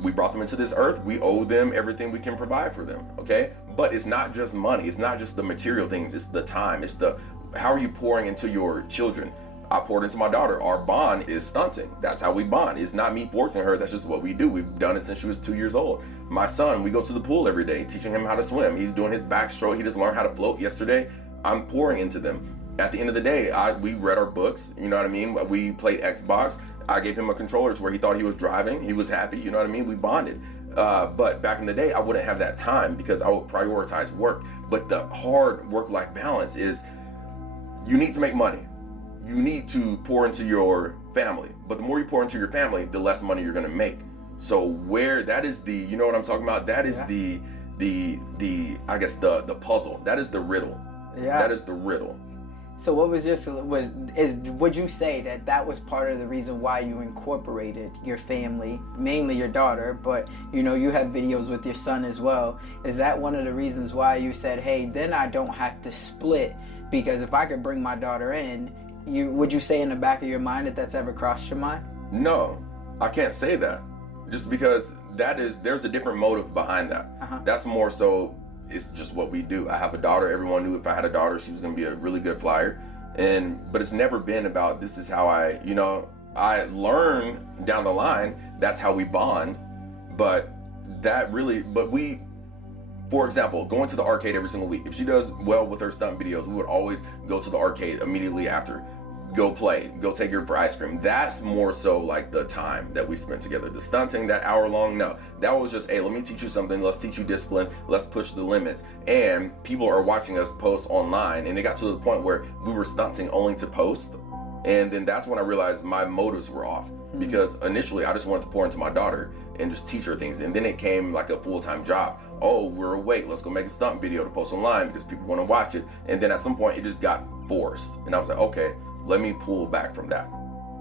we brought them into this earth. We owe them everything we can provide for them. Okay, but it's not just money. It's not just the material things. It's the time. It's the how are you pouring into your children? I poured into my daughter. Our bond is stunting. That's how we bond. It's not me forcing her. That's just what we do. We've done it since she was 2 years old. My son, we go to the pool every day, teaching him how to swim. He's doing his backstroke. He just learned how to float yesterday. I'm pouring into them. At the end of the day, we read our books. You know what I mean? We played Xbox. I gave him a controller to where he thought he was driving. He was happy. You know what I mean? We bonded. But back in the day, I wouldn't have that time because I would prioritize work. But the hard work-life balance is you need to make money. You need to pour into your family, but the more you pour into your family, the less money you're going to make. So where that is the, you know what I'm talking about? That is the I guess the puzzle. That is the riddle. Yeah. That is the riddle. So what was would you say that was part of the reason why you incorporated your family, mainly your daughter, but you know, you have videos with your son as well. Is that one of the reasons why you said, hey, then I don't have to split, because if I could bring my daughter in, would you say in the back of your mind that that's ever crossed your mind? No, I can't say that. Just because there's a different motive behind that. That's more so, it's just what we do. I have a daughter. Everyone knew if I had a daughter, she was going to be a really good flyer. But it's never been about this is how I learn down the line, that's how we bond. But for example, going to the arcade every single week. If she does well with her stunt videos, we would always go to the arcade immediately after. Go play, go take her for ice cream. That's more so like the time that we spent together. The stunting, that hour long, no. That was just, hey, let me teach you something. Let's teach you discipline. Let's push the limits. And people are watching us post online. And it got to the point where we were stunting only to post. And then that's when I realized my motives were off. Because initially I just wanted to pour into my daughter and just teach her things. And then it came like a full-time job. Oh, we're awake. Let's go make a stunt video to post online because people want to watch it. And then at some point it just got forced. And I was like, okay, let me pull back from that.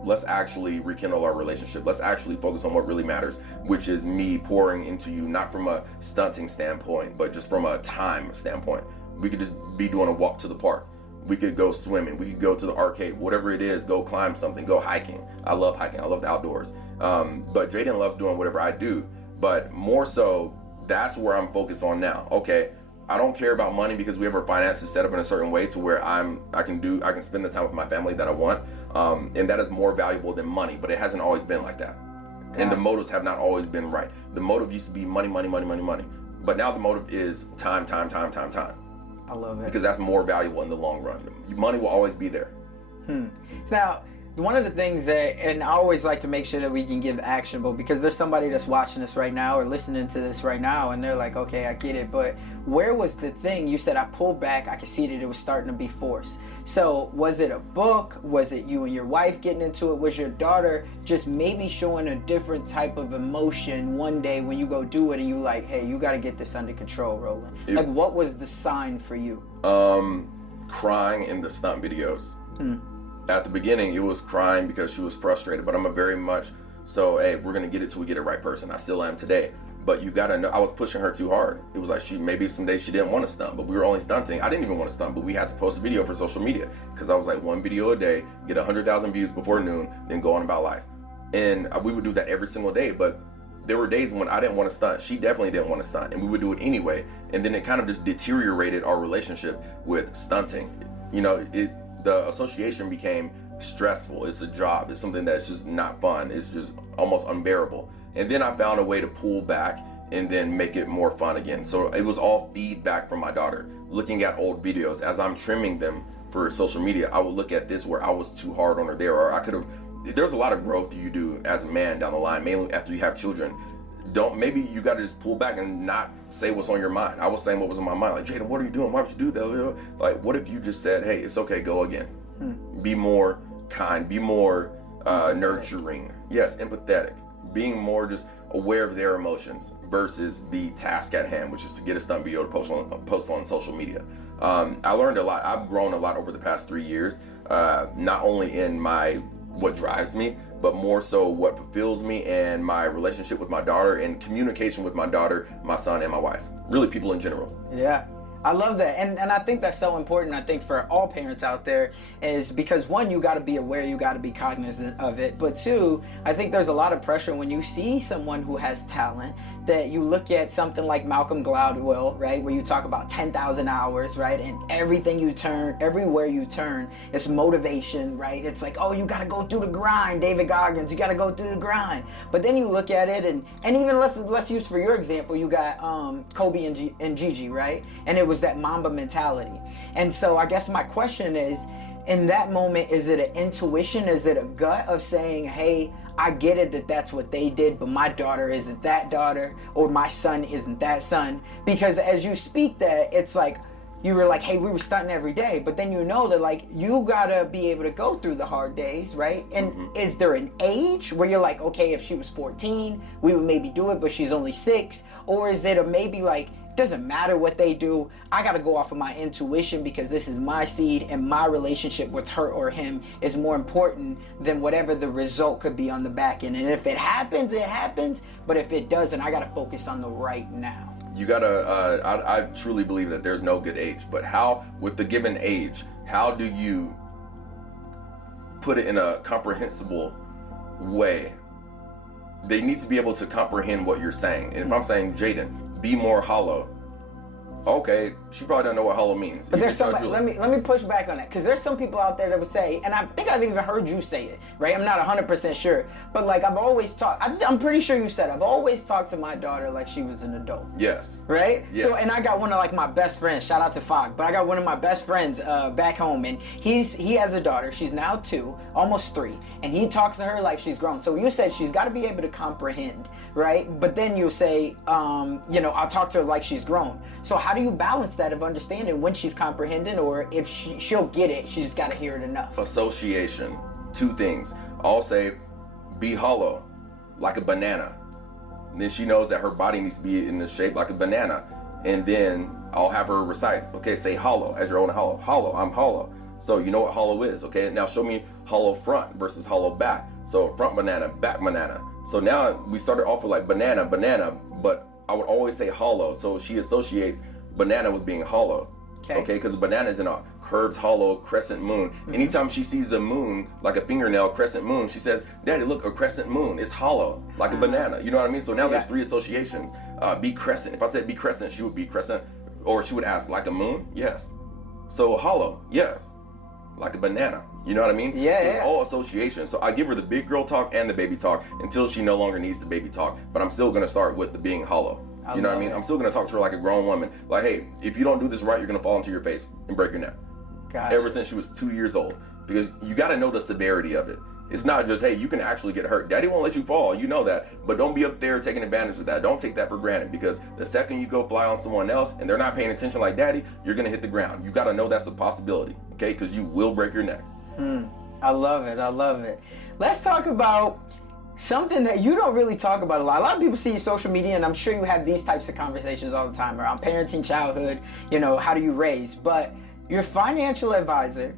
Let's actually rekindle our relationship. Let's actually focus on what really matters, which is me pouring into you, not from a stunting standpoint, but just from a time standpoint. We could just be doing a walk to the park. We could go swimming. We could go to the arcade, whatever it is, go climb something, go hiking. I love hiking. I love the outdoors. But Jaden loves doing whatever I do. But more so, that's where I'm focused on now. Okay, I don't care about money because we have our finances set up in a certain way to where I can spend the time with my family that I want. And that is more valuable than money, but it hasn't always been like that. Gosh. And the motives have not always been right. The motive used to be money. But now the motive is time. I love it. Because that's more valuable in the long run. Money will always be there. Now, one of the things that, and I always like to make sure that we can give actionable, because there's somebody that's watching this right now or listening to this right now and they're like, okay, I get it, but where was the thing? You said I pulled back, I could see that it was starting to be forced. So was it a book? Was it you and your wife getting into it? Was your daughter just maybe showing a different type of emotion one day when you go do it and you like, hey, you got to get this under control, Rolland? Like, what was the sign for you? Crying in the stunt videos. At the beginning, it was crying because she was frustrated, but I'm a very much so, hey, we're gonna get it till we get the right person. I still am today, but you gotta know, I was pushing her too hard. It was like maybe some days she didn't want to stunt, but we were only stunting. I didn't even want to stunt, but we had to post a video for social media because I was like, one video a day, get 100,000 views before noon, then go on about life. And we would do that every single day, but there were days when I didn't want to stunt. She definitely didn't want to stunt, and we would do it anyway. And then it kind of just deteriorated our relationship with stunting. You know, the association became stressful. It's a job. It's something that's just not fun. It's just almost unbearable. And then I found a way to pull back and then make it more fun again. So it was all feedback from my daughter. Looking at old videos as I'm trimming them for social media, I would look at this where I was too hard on her there, or I could have. There's a lot of growth you do as a man down the line, mainly after you have children. Maybe you got to just pull back and not say what's on your mind. I was saying what was on my mind, like, Jada, what are you doing? Why would you do that? Like, what if you just said, hey, it's okay, go again. Be more kind, be more nurturing. Yes, empathetic. Being more just aware of their emotions versus the task at hand, which is to get a stunt video to post on social media. I learned a lot. I've grown a lot over the past 3 years, not only in what drives me, but more so what fulfills me and my relationship with my daughter and communication with my daughter, my son, and my wife. Really, people in general. Yeah. I love that. And I think that's so important, I think, for all parents out there, is because one, you got to be aware, you got to be cognizant of it. But two, I think there's a lot of pressure when you see someone who has talent, that you look at something like Malcolm Gladwell, right, where you talk about 10,000 hours, right, and everything you turn, everywhere you turn, it's motivation, right? It's like, oh, you got to go through the grind, David Goggins, you got to go through the grind. But then you look at it, and even let's use for your example, you got Kobe and Gigi, right? And it was that Mamba mentality. And so I guess my question is, in that moment, is it an intuition? Is it a gut of saying, hey, I get it that that's what they did, but my daughter isn't that daughter, or my son isn't that son? Because as you speak that, it's like, you were like, hey, we were stunting every day, but then you know that, like, you gotta be able to go through the hard days, right? And is there an age where you're like, okay, if she was 14, we would maybe do it, but she's only 6? Or is it a maybe like, doesn't matter what they do, I gotta go off of my intuition because this is my seed and my relationship with her or him is more important than whatever the result could be on the back end? And if it happens, it happens, but if it doesn't, I gotta focus on the right now. You gotta, I truly believe that there's no good age, but how, with the given age, how do you put it in a comprehensible way? They need to be able to comprehend what you're saying. And if I'm saying, Jaden, be more hollow, okay, she probably don't know what hollow means. But there's somebody, let me push back on that, because there's some people out there that would say, and I think I've even heard you say it, right? I'm not 100% sure, but like I've always talked, I'm pretty sure you said, I've always talked to my daughter like she was an adult. Yes. Right? Yes. So, and I got one of like my best friends, shout out to Fogg, but I got one of my best friends back home, and he has a daughter, she's now 2, almost 3, and he talks to her like she's grown. So you said she's got to be able to comprehend, right? But then you say, I'll talk to her like she's grown. So how do you balance that of understanding when she's comprehending, or if she'll get it, she just got to hear it enough? Association. 2 things. I'll say, be hollow, like a banana. And then she knows that her body needs to be in the shape like a banana. And then I'll have her recite, okay, say hollow as your own hollow. Hollow, I'm hollow. So you know what hollow is, okay? Now show me hollow front versus hollow back. So front banana, back banana. So now we started off with like banana, but I would always say hollow. So she associates banana with being hollow. Okay, because a banana is in a curved, hollow crescent moon. Anytime she sees a moon, like a fingernail crescent moon, she says, Daddy, look, a crescent moon. It's hollow, like a banana. You know what I mean? So now there's 3 associations. Be crescent. If I said be crescent, she would be crescent. Or she would ask, like a moon? Yes. So hollow? Yes. Like a banana. You know what I mean? Yeah. So it's all association. So I give her the big girl talk and the baby talk until she no longer needs the baby talk. But I'm still going to start with the being hollow. You know what I mean? I'm still going to talk to her like a grown woman. Like, hey, if you don't do this right, you're going to fall into your face and break your neck. Gotcha. Ever since she was 2 years old. Because you got to know the severity of it. It's not just, hey, you can actually get hurt. Daddy won't let you fall. You know that. But don't be up there taking advantage of that. Don't take that for granted. Because the second you go fly on someone else and they're not paying attention like Daddy, you're going to hit the ground. You got to know that's a possibility. Okay? Because you will break your neck. I love it. I love it. Let's talk about something that you don't really talk about a lot. A lot of people see social media, and I'm sure you have these types of conversations all the time around parenting, childhood, how do you raise? But your financial advisor,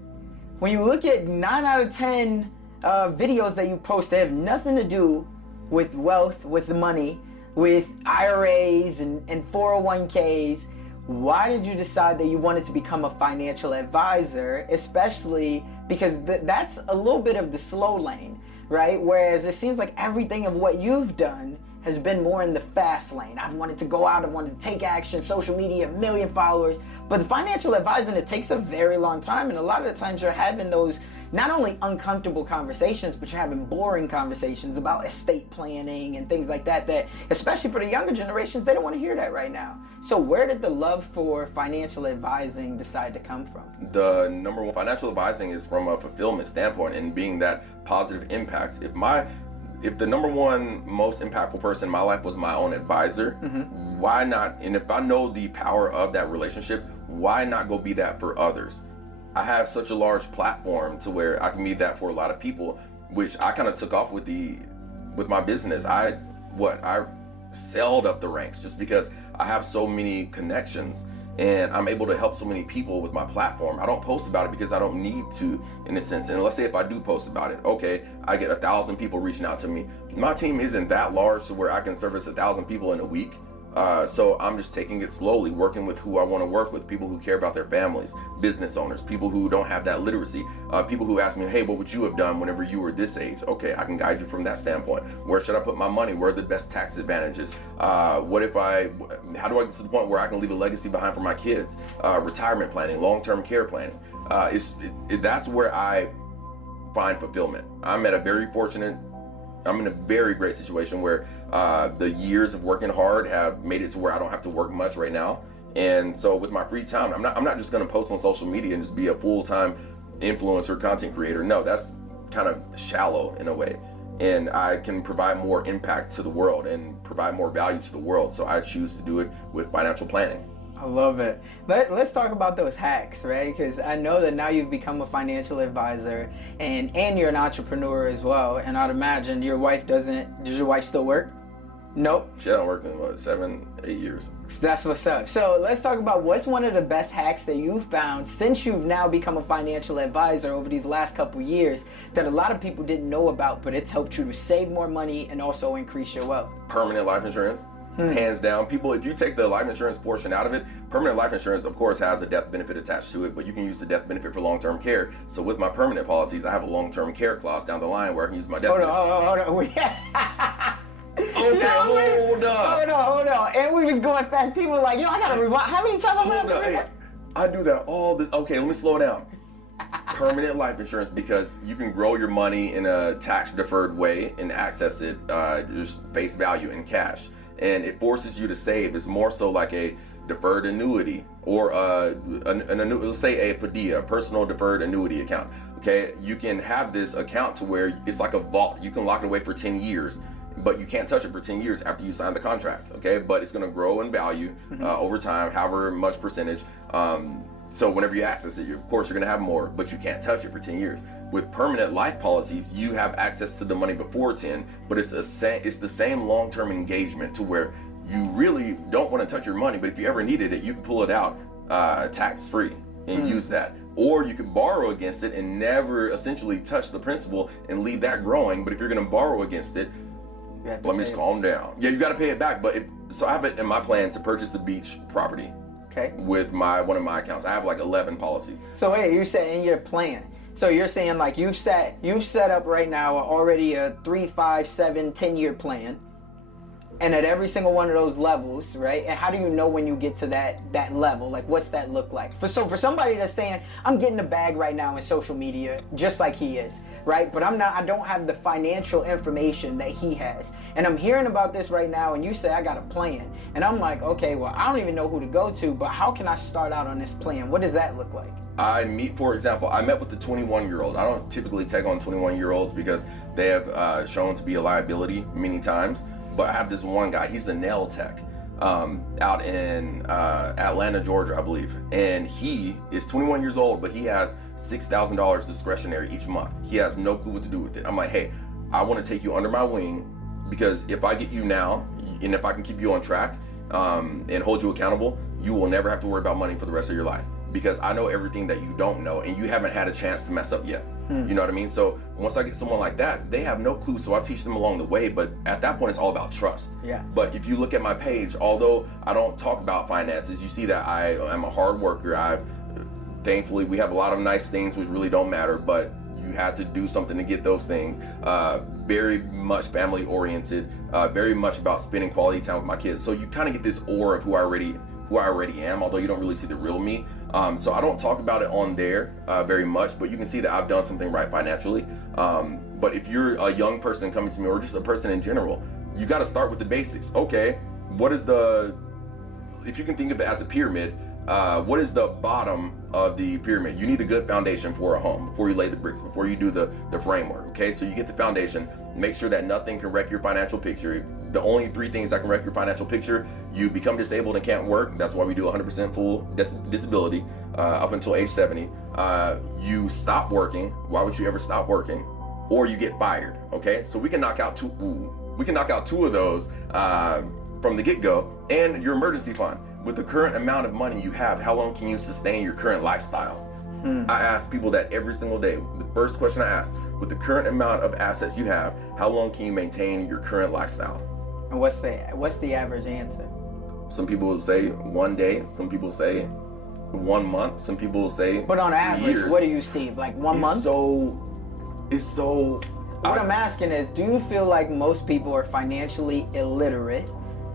when you look at 9 out of 10 videos that you post, they have nothing to do with wealth, with money, with IRAs and 401ks. Why did you decide that you wanted to become a financial advisor, especially because that's a little bit of the slow lane, right? Whereas it seems like everything of what you've done has been more in the fast lane. I've wanted to go out, I wanted to take action, social media, 1 million followers. But the financial advising, it takes a very long time. And a lot of the times you're having those not only uncomfortable conversations, but you're having boring conversations about estate planning and things like that, that especially for the younger generations, they don't want to hear that right now. So where did the love for financial advising decide to come from? The number one, financial advising is from a fulfillment standpoint and being that positive impact. If the number one most impactful person in my life was my own advisor, why not? And if I know the power of that relationship, why not go be that for others? I have such a large platform to where I can be that for a lot of people, which I kind of took off with my business. I sailed up the ranks just because I have so many connections and I'm able to help so many people with my platform. I don't post about it because I don't need to, in a sense. And let's say if I do post about it, okay, I get 1,000 people reaching out to me. My team isn't that large to where I can service 1,000 people in a week. So I'm just taking it slowly, working with who I want to work with, people who care about their families, business owners, people who don't have that literacy, people who ask me, hey, what would you have done whenever you were this age? Okay, I can guide you from that standpoint. Where should I put my money? Where are the best tax advantages? How do I get to the point where I can leave a legacy behind for my kids? Retirement planning, long-term care planning. That's where I find fulfillment. I'm in a very great situation where the years of working hard have made it to where I don't have to work much right now. And so with my free time, I'm not just going to post on social media and just be a full-time influencer, content creator. No, that's kind of shallow in a way. And I can provide more impact to the world and provide more value to the world. So I choose to do it with financial planning. I love it. Let's talk about those hacks, right? Because I know that now you've become a financial advisor and you're an entrepreneur as well. And I'd imagine does your wife still work? Nope. She hasn't worked in 7-8 years. That's what's up. So let's talk about what's one of the best hacks that you've found since you've now become a financial advisor over these last couple years that a lot of people didn't know about, but it's helped you to save more money and also increase your wealth. Permanent life insurance. Hands down. People, if you take the life insurance portion out of it, permanent life insurance, of course, has a death benefit attached to it, but you can use the death benefit for long-term care. So with my permanent policies, I have a long-term care clause down the line where I can use my death benefit. Hold on. Hold on. And we was going fast. People were like, yo, I gotta rewind. How many times I'm gonna hey, I do that all the. Okay, let me slow down. Permanent life insurance, because you can grow your money in a tax-deferred way and access it just face value in cash. And it forces you to save. It's more so like a deferred annuity or let's say a PDA, a personal deferred annuity account. Okay, you can have this account to where it's like a vault. You can lock it away for 10 years, but you can't touch it for 10 years after you sign the contract. Okay, but it's going to grow in value over time, however much percentage. So whenever you access it, of course, you're going to have more, but you can't touch it for 10 years. With permanent life policies, you have access to the money before 10, but it's the same long-term engagement to where you really don't want to touch your money, but if you ever needed it, you can pull it out tax-free and use that. Or you can borrow against it and never essentially touch the principal and leave that growing. But if you're going to borrow against it, let me just calm down. Yeah, you got to pay it back. But so I have it in my plan to purchase a beach property. Okay. With one of my accounts. I have like 11 policies. So wait, you're saying your plan. So you're saying like you've set up right now already a 3, 5, 7, 10-year plan, and at every single one of those levels, right? And how do you know when you get to that level? Like, what's that look like? For somebody that's saying, I'm getting the bag right now in social media, just like he is, right? But I don't have the financial information that he has. And I'm hearing about this right now, and you say, I got a plan. And I'm like, okay, well, I don't even know who to go to, but how can I start out on this plan? What does that look like? For example, I met with the 21-year-old. I don't typically take on 21-year-olds because they have shown to be a liability many times. But I have this one guy, he's a nail tech out in Atlanta, Georgia, I believe. And he is 21 years old, but he has $6,000 discretionary each month. He has no clue what to do with it. I'm like, hey, I want to take you under my wing, because if I get you now, and if I can keep you on track and hold you accountable, you will never have to worry about money for the rest of your life. Because I know everything that you don't know, and you haven't had a chance to mess up yet. You know what I mean? So once I get someone like that, they have no clue, so I teach them along the way. But at that point, it's all about trust. Yeah. But if you look at my page, although I don't talk about finances, you see that I am a hard worker. Thankfully, we have a lot of nice things which really don't matter, but you had to do something to get those things. Very much family oriented, very much about spending quality time with my kids. So you kind of get this aura of who I already am, although you don't really see the real me. So I don't talk about it on there very much, but you can see that I've done something right financially. But if you're a young person coming to me, or just a person in general, you got to start with the basics. Okay, if you can think of it as a pyramid, what is the bottom of the pyramid? You need a good foundation for a home before you lay the bricks, before you do the framework. Okay, so you get the foundation, make sure that nothing can wreck your financial picture. The only 3 things that can wreck your financial picture: you become disabled and can't work. That's why we do 100% full disability up until age 70. You stop working. Why would you ever stop working? Or you get fired. Okay, so we can knock out 2 of those from the get-go. And your emergency fund. With the current amount of money you have, how long can you sustain your current lifestyle? I ask people that every single day. The first question I ask: with the current amount of assets you have, how long can you maintain your current lifestyle? And what's the average answer? Some people say 1 day. Some people say 1 month. Some people say. But on average, years. what do you see? Like 1 month? It's so. What I'm asking is, do you feel like most people are financially illiterate?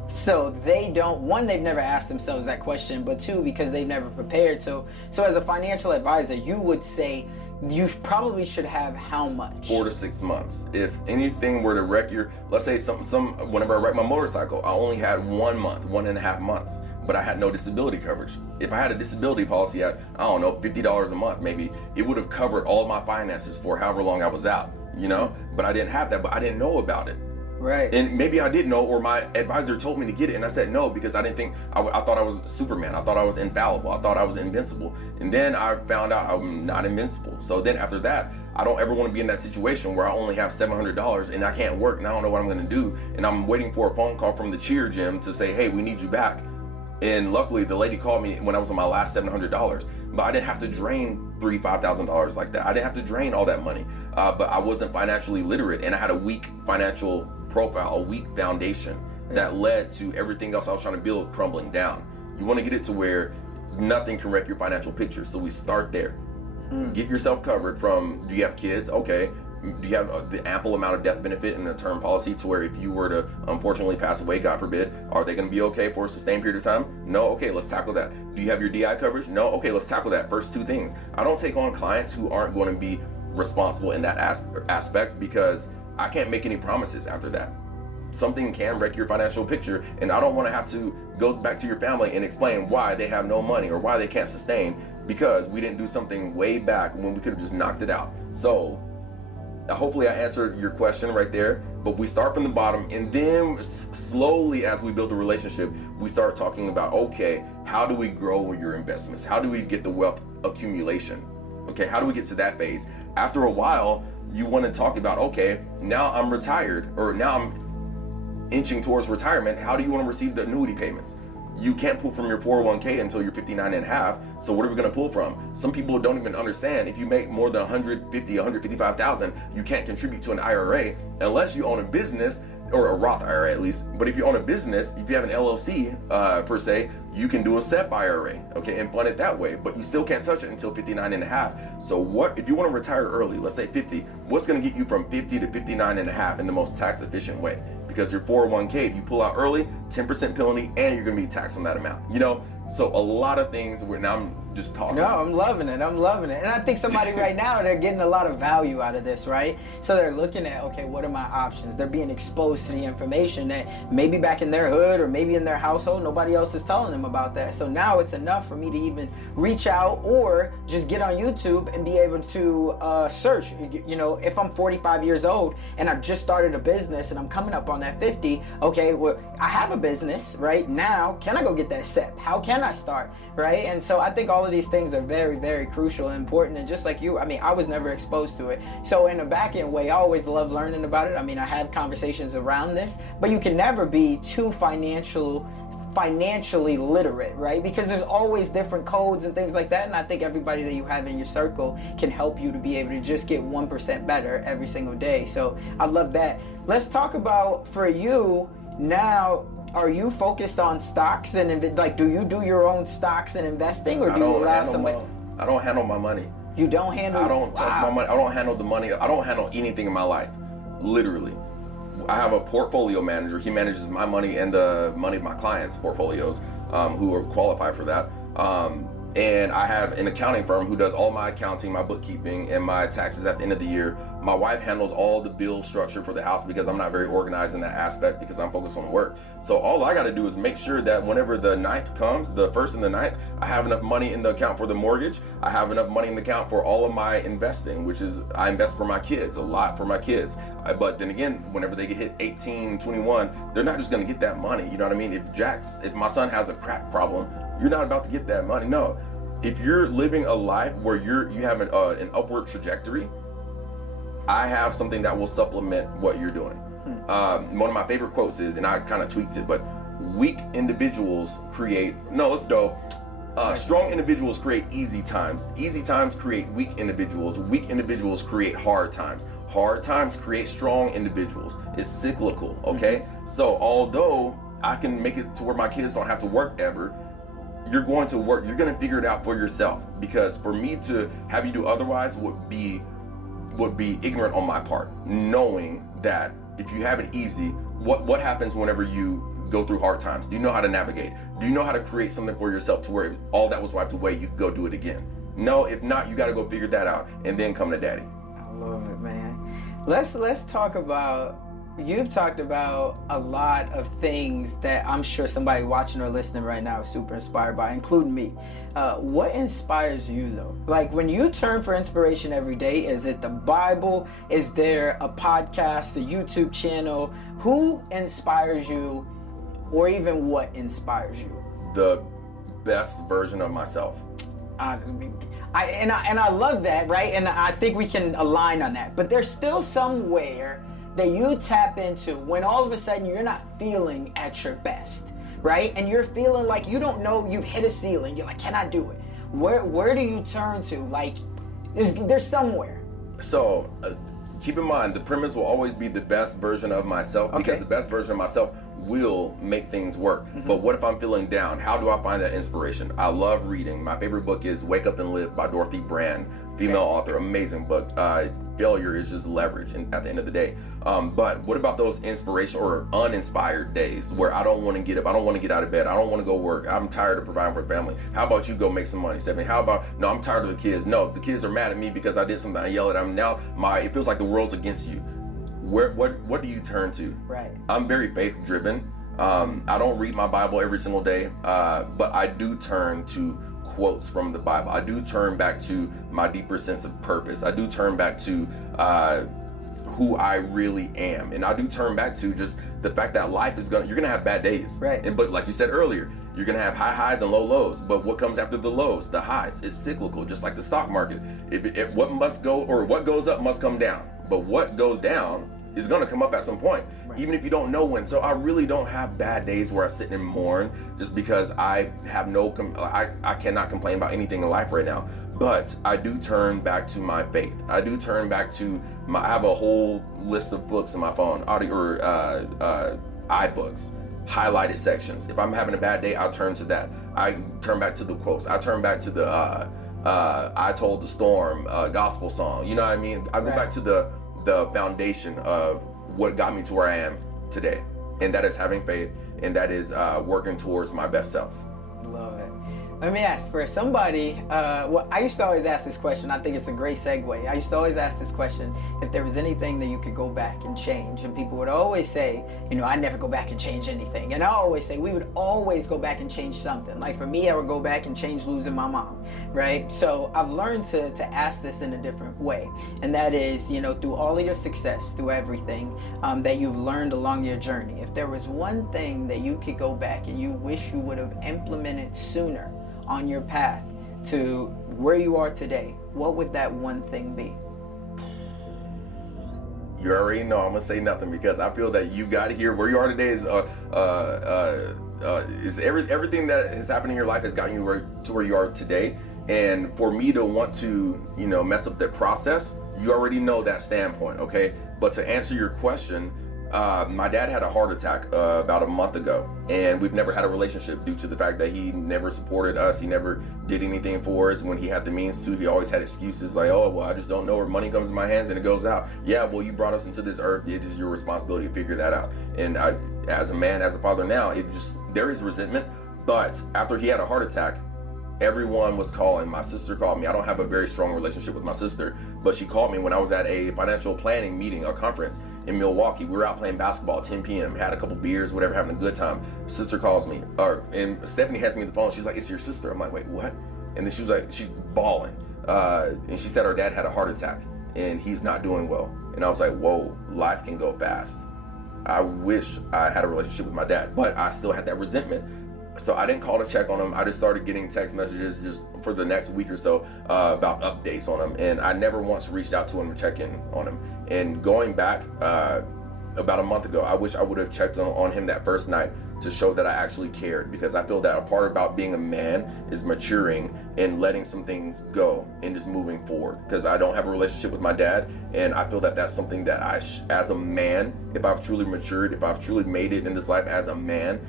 So they don't, one, they've never asked themselves that question, but two, because they've never prepared. So as a financial advisor, you would say you probably should have how much? 4 to 6 months. If anything were to wreck your, let's say whenever I wrecked my motorcycle, I only had 1 month, 1.5 months, but I had no disability coverage. If I had a disability policy at, I don't know, $50 a month, maybe it would have covered all my finances for however long I was out, you know? But I didn't have that, but I didn't know about it. Right. And maybe I did know, or my advisor told me to get it, and I said no because I didn't think, I thought I was Superman. I thought I was infallible. I thought I was invincible. And then I found out I'm not invincible. So then after that, I don't ever want to be in that situation where I only have $700 and I can't work and I don't know what I'm going to do. And I'm waiting for a phone call from the cheer gym to say, hey, we need you back. And luckily the lady called me when I was on my last $700. But I didn't have to drain $3,000, $5,000 like that. I didn't have to drain all that money. But I wasn't financially literate, and I had a weak financial profile, a weak foundation that led to everything else I was trying to build crumbling down. You want to get it to where nothing can wreck your financial picture. So we start there. Get yourself covered from, do you have kids? Okay. Do you have the ample amount of death benefit in the term policy to where if you were to unfortunately pass away, God forbid, are they going to be okay for a sustained period of time? No? Okay, let's tackle that. Do you have your DI coverage? No? Okay, let's tackle that. First two things. I don't take on clients who aren't going to be responsible in that aspect because I can't make any promises after that. Something can wreck your financial picture, and I don't want to have to go back to your family and explain why they have no money or why they can't sustain because we didn't do something way back when we could have just knocked it out. So hopefully I answered your question right there, but we start from the bottom, and then slowly as we build a relationship, we start talking about, okay, how do we grow your investments? How do we get the wealth accumulation? Okay, how do we get to that phase? After a while, you want to talk about, okay, now I'm retired, or now I'm inching towards retirement. How do you want to receive the annuity payments? You can't pull from your 401k until you're 59 and a half. So what are we going to pull from? Some people don't even understand if you make more than 150, 155,000, you can't contribute to an IRA unless you own a business, or a Roth IRA at least. But if you own a business, if you have an LLC per se, you can do a SEP IRA, okay, and fund it that way, but you still can't touch it until 59 and a half. So what, if you want to retire early, let's say 50, what's going to get you from 50 to 59 and a half in the most tax efficient way? Because your 401k, if you pull out early, 10% penalty, and you're going to be taxed on that amount, you know? So a lot of things where now I'm just talking. No, I'm loving it. I'm loving it. And I think somebody right now, they're getting a lot of value out of this, right? So they're looking at, okay, what are my options? They're being exposed to the information that maybe back in their hood or maybe in their household, nobody else is telling them about that. So now it's enough for me to even reach out or just get on YouTube and be able to search. You know, if I'm 45 years old and I've just started a business and I'm coming up on that 50, okay, well, I have a business right now. Can I go get that SEP? How can I start, right? And so I think all of these things are very, very crucial and important. And just like you, I mean, I was never exposed to it. So in a back end way, I always love learning about it. I mean, I have conversations around this, but you can never be too financially literate, right? Because there's always different codes and things like that. And I think everybody that you have in your circle can help you to be able to just get 1% better every single day. So I love that. Let's talk about, for you now, are you focused on stocks and like, do you do your own stocks and investing, or do you allow somebody? I don't handle my money. You don't handle? I don't touch my money. I don't handle the money. I don't handle anything in my life, literally. I have a portfolio manager. He manages my money and the money of my clients' portfolios, who are qualified for that. And I have an accounting firm who does all my accounting, my bookkeeping, and my taxes at the end of the year. My wife handles all the bill structure for the house because I'm not very organized in that aspect because I'm focused on work. So all I got to do is make sure that whenever the 9th comes, the 1st and the 9th, I have enough money in the account for the mortgage. I have enough money in the account for all of my investing, which is I invest for my kids, a lot for my kids. But then again, whenever they get hit 18, 21, they're not just going to get that money. You know what I mean? If my son has a crack problem, you're not about to get that money. No. If you're living a life where you have an upward trajectory, I have something that will supplement what you're doing. One of my favorite quotes is, and I kind of tweaked it, but weak individuals create, strong individuals create easy times. Easy times create weak individuals. Weak individuals create hard times. Hard times create strong individuals. It's cyclical, okay? So although I can make it to where my kids don't have to work ever, you're going to work. You're going to figure it out for yourself. Because for me to have you do otherwise would be ignorant on my part, knowing that if you have it easy, what happens whenever you go through hard times? Do you know how to navigate? Do you know how to create something for yourself to where all that was wiped away, you can go do it again? No, if not, you got to go figure that out and then come to daddy. I love it, man. Let's talk about, you've talked about a lot of things that I'm sure somebody watching or listening right now is super inspired by, including me. What inspires you though? Like when you turn for inspiration every day, is it the Bible? Is there a podcast, a YouTube channel? Who inspires you, or even what inspires you? The best version of myself. I love that, right? And I think we can align on that. But there's still somewhere that you tap into when all of a sudden you're not feeling at your best, right? And you're feeling like you don't know, you've hit a ceiling. You're like, can I do it? Where do you turn to? Like, there's somewhere. So keep in mind, the premise will always be the best version of myself, because the best version of myself will make things work. But what if I'm feeling down? How do I find that inspiration? I love reading. My favorite book is Wake Up and Live by Dorothy Brand, female author, amazing book. Failure is just leverage at the end of the day. But what about those inspiration or uninspired days where I don't want to get up, I don't want to get out of bed, I don't want to go work, I'm tired of providing for the family? How about you go make some money, Stephanie? How about, no, I'm tired of the kids. No, the kids are mad at me because I did something, I yell at them. Now it feels like the world's against you. What do you turn to? Right. I'm very faith driven. I don't read my Bible every single day, but I do turn to quotes from the Bible. I do turn back to my deeper sense of purpose. I do turn back to who I really am, and I do turn back to just the fact that life is you're gonna have bad days, right? But like you said earlier, you're gonna have high highs and low lows. But what comes after the lows? The highs. It's cyclical, just like the stock market. What goes up must come down. But what goes down is gonna come up at some point, even if you don't know when. So I really don't have bad days where I sit and mourn just because I have I cannot complain about anything in life right now. But I do turn back to my faith. I do turn back to I have a whole list of books in my phone, audio or iBooks, highlighted sections. If I'm having a bad day, I'll turn to that. I turn back to the quotes. I turn back to the I Told the Storm gospel song. You know what I mean? I go back to the foundation of what got me to where I am today, and that is having faith, and that is working towards my best self. Love it. Let me ask, for somebody, I used to always ask this question. I think it's a great segue. I used to always ask this question, if there was anything that you could go back and change. And people would always say, I never go back and change anything. And I always say, we would always go back and change something. Like for me, I would go back and change losing my mom, right? So I've learned to ask this in a different way. And that is, through all of your success, through everything that you've learned along your journey, if there was one thing that you could go back and you wish you would have implemented sooner on your path to where you are today, what would that one thing be? You already know I'm gonna say nothing, because I feel that you got here where you are today is everything that has happened in your life has gotten you to where you are today. And for me to want to mess up that process, you already know that standpoint, okay? But to answer your question, my dad had a heart attack about a month ago, and we've never had a relationship due to the fact that he never supported us. He never did anything for us. When he had the means to, he always had excuses like, oh, well, I just don't know where money comes in my hands and it goes out. Yeah, well, you brought us into this earth. It is your responsibility to figure that out. And I, as a man, as a father now, there is resentment. But after he had a heart attack, everyone was calling. My sister called me. I don't have a very strong relationship with my sister, but she called me when I was at a financial planning meeting, a conference in Milwaukee. We were out playing basketball at 10 p.m., had a couple beers, whatever, having a good time. Sister calls me, and Stephanie hands me the phone. She's like, it's your sister. I'm like, wait, what? And then she was like, she's bawling. And she said her dad had a heart attack and he's not doing well. And I was like, whoa, life can go fast. I wish I had a relationship with my dad, but I still had that resentment. So I didn't call to check on him. I just started getting text messages just for the next week or so about updates on him. And I never once reached out to him to check in on him. And going back, about a month ago. I wish I would have checked on him that first night to show that I actually cared, because I feel that a part about being a man is maturing and letting some things go and just moving forward, because I don't have a relationship with my dad, and I feel that that's something that as a man, if I've truly matured, if I've truly made it in this life as a man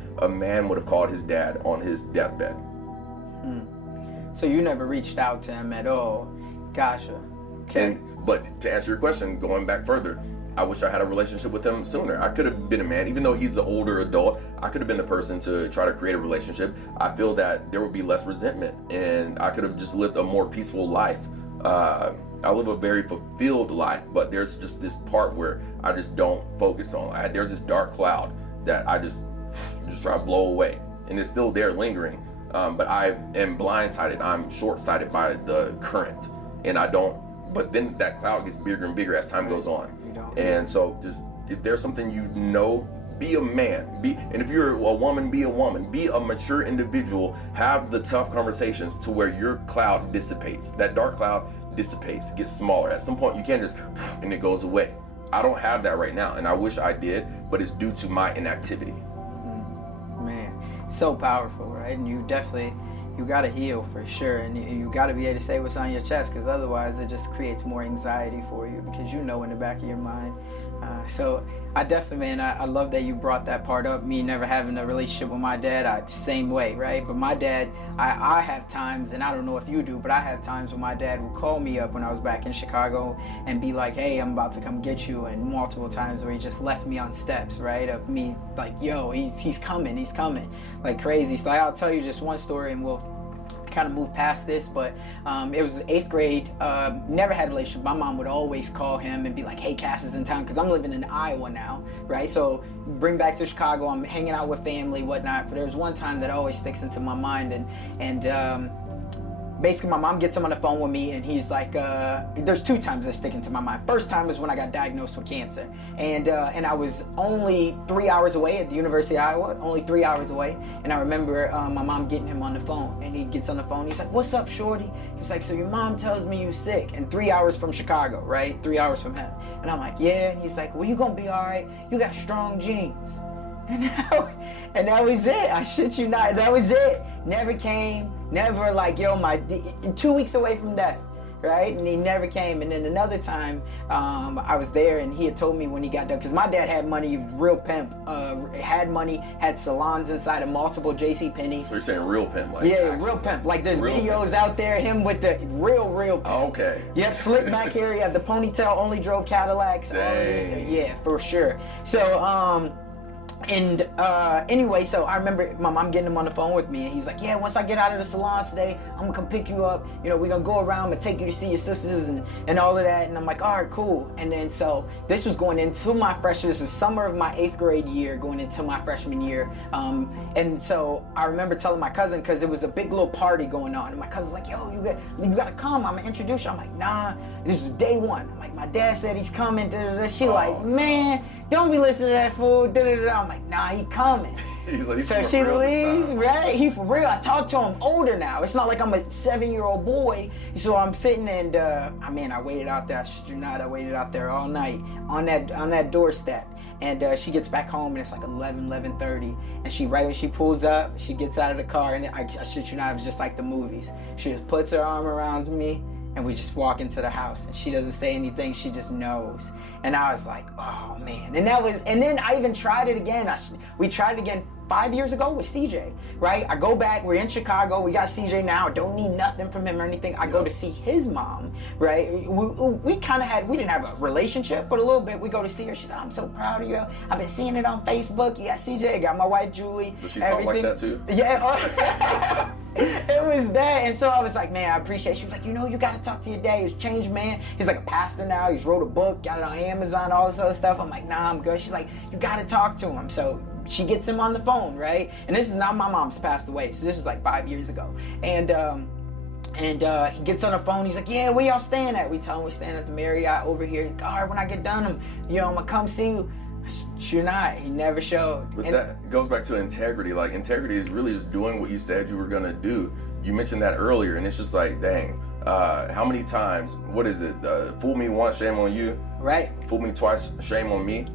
would have called his dad on his deathbed. So you never reached out to him at all. Gotcha. Okay. But to answer your question, going back further, I wish I had a relationship with him sooner. I could have been a man, even though he's the older adult. I could have been the person to try to create a relationship. I feel that there would be less resentment, and I could have just lived a more peaceful life. I live a very fulfilled life, but there's just this part where I just don't focus on. There's this dark cloud that I just try to blow away, and it's still there lingering. But I am blindsided. I'm short-sighted by the current, and I don't. But then that cloud gets bigger and bigger as time goes on. And so just, if there's something be a man. And if you're a woman, be a woman. Be a mature individual. Have the tough conversations to where your cloud dissipates. That dark cloud dissipates, gets smaller. At some point, you can't just, and it goes away. I don't have that right now, and I wish I did, but it's due to my inactivity. Man, so powerful, right? And you got to heal for sure, and you got to be able to say what's on your chest, because otherwise it just creates more anxiety for you, because in the back of your mind. So I definitely, man, I love that you brought that part up. Me never having a relationship with my dad, same way, right? But my dad, I have times, and I don't know if you do, but I have times when my dad would call me up when I was back in Chicago and be like, hey, I'm about to come get you, and multiple times where he just left me on steps, right? Of me like, yo, he's coming, like crazy. So I'll tell you just one story, and we'll kind of move past this, but it was 8th grade. Never had a relationship. My mom would always call him and be like, hey, Cass is in town, because I'm living in Iowa now, right? So bring back to Chicago, I'm hanging out with family, whatnot. But there was one time that always sticks into my mind, and basically my mom gets him on the phone with me, and he's like, there's 2 times that stick into my mind. First time is when I got diagnosed with cancer, and I was only 3 hours away at the University of Iowa, only 3 hours away. And I remember my mom getting him on the phone, and he gets on the phone, he's like, what's up, shorty? He's like, so your mom tells me you sick, and 3 hours from Chicago, right? 3 hours from him. And I'm like, yeah. And he's like, well, you gonna be all right, you got strong genes. And that was it. I shit you not. That was it. Never came. Never, like, yo, 2 weeks away from death, right? And he never came. And then another time, I was there, and he had told me when he got done, because my dad had money, he was real pimp, had money, had salons inside of multiple JCPenney's. So you're saying real pimp, like? Yeah, actually, real pimp. Like, there's real videos pimp out there, him with the real pimp. Oh, okay. Yep, slick back hair, he had the ponytail, only drove Cadillacs. Dang. All of this, yeah, for sure. So, anyway, so I remember my mom getting him on the phone with me, and he's like, yeah, once I get out of the salons today, I'm gonna come pick you up, we're gonna go around and take you to see your sisters and all of that. And I'm like, all right, cool. And then so this was going into my freshman, this was summer of my 8th grade year, going into my freshman year. And so I remember telling my cousin, because there was a big little party going on, and my cousin's like, yo, you gotta come, I'm gonna introduce you. I'm like, nah, this is day one. I'm like, my dad said he's coming, She like, man, don't be listening to that fool, I'm like, nah, he coming. So she leaves, right? He for real. I talked to him older now. It's not like I'm a 7-year-old boy. So I'm sitting, and I waited out there. I shit you not, I waited out there all night on that doorstep. And she gets back home, and it's like 11:30. And right when she pulls up, she gets out of the car, and I shit you not, it was just like the movies. She just puts her arm around me, and we just walk into the house, and she doesn't say anything, she just knows. And I was like, oh man. And then I even tried it again. We tried it again 5 years ago with CJ, right? I go back, we're in Chicago, we got CJ now, don't need nothing from him or anything. I go to see his mom, right? We didn't have a relationship, but a little bit. We go to see her, she's like, I'm so proud of you. I've been seeing it on Facebook. You got CJ, I got my wife, Julie. Does she talk like that too? Yeah. It was that. And so I was like, man, I appreciate it. She was like, you got to talk to your dad. He's a changed man. He's like a pastor now. He's wrote a book, got it on Amazon, all this other stuff. I'm like, nah, I'm good. She's like, you got to talk to him. So she gets him on the phone, right? And this is now my mom's passed away. So this was like 5 years ago. And he gets on the phone. He's like, yeah, where y'all staying at? We tell him we're staying at the Marriott over here. Like, all right, when I get done, I'm going to come see you. Sure not. He never showed. But that goes back to integrity. Like, integrity is really just doing what you said you were going to do. You mentioned that earlier, and it's just like, dang, how many times, what is it? Fool me once, shame on you. Right. Fool me twice, shame on me.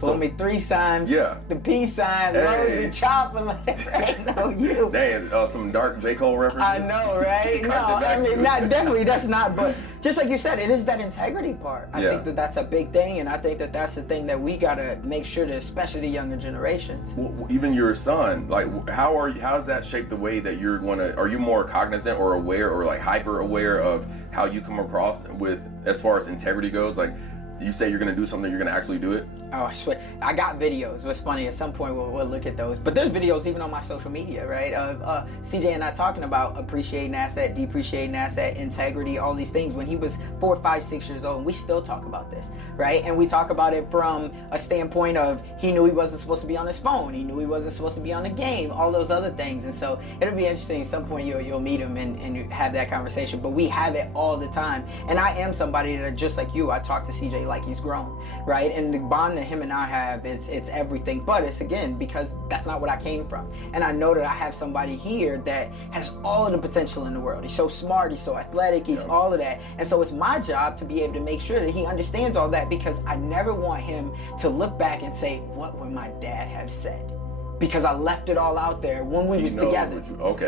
Fool me 3 times. Yeah. The peace sign, Hey. the chopper, right? No, you. Dang, some dark J. Cole references. I know, right? No, I mean, definitely that's not, but just like you said, it is that integrity part. I think that that's a big thing, and I think that that's the thing that we gotta make sure that, especially the younger generations. Well, even your son, like, how's that shaped the way that you're gonna, are you more cognizant or aware or like hyper aware of how you come across with, as far as integrity goes? Like, you say you're gonna do something, you're gonna actually do it? Oh, I swear. I got videos. What's funny, at some point we'll look at those. But there's videos even on my social media, right? Of CJ and I talking about appreciating asset, depreciating asset, integrity, all these things when he was 4, 5, 6 years old. And we still talk about this, right? And we talk about it from a standpoint of he knew he wasn't supposed to be on his phone. He knew he wasn't supposed to be on the game, all those other things. And so it'll be interesting. At some point you'll meet him and you have that conversation. But we have it all the time. And I am somebody that, just like you, I talk to CJ like he's grown, right? And the bond that him and I have, it's everything. But it's, again, because that's not what I came from. And I know that I have somebody here that has all of the potential in the world. He's so smart, he's so athletic, he's all of that. And so it's my job to be able to make sure that he understands all that, because I never want him to look back and say, what would my dad have said? Because I left it all out there when we was together.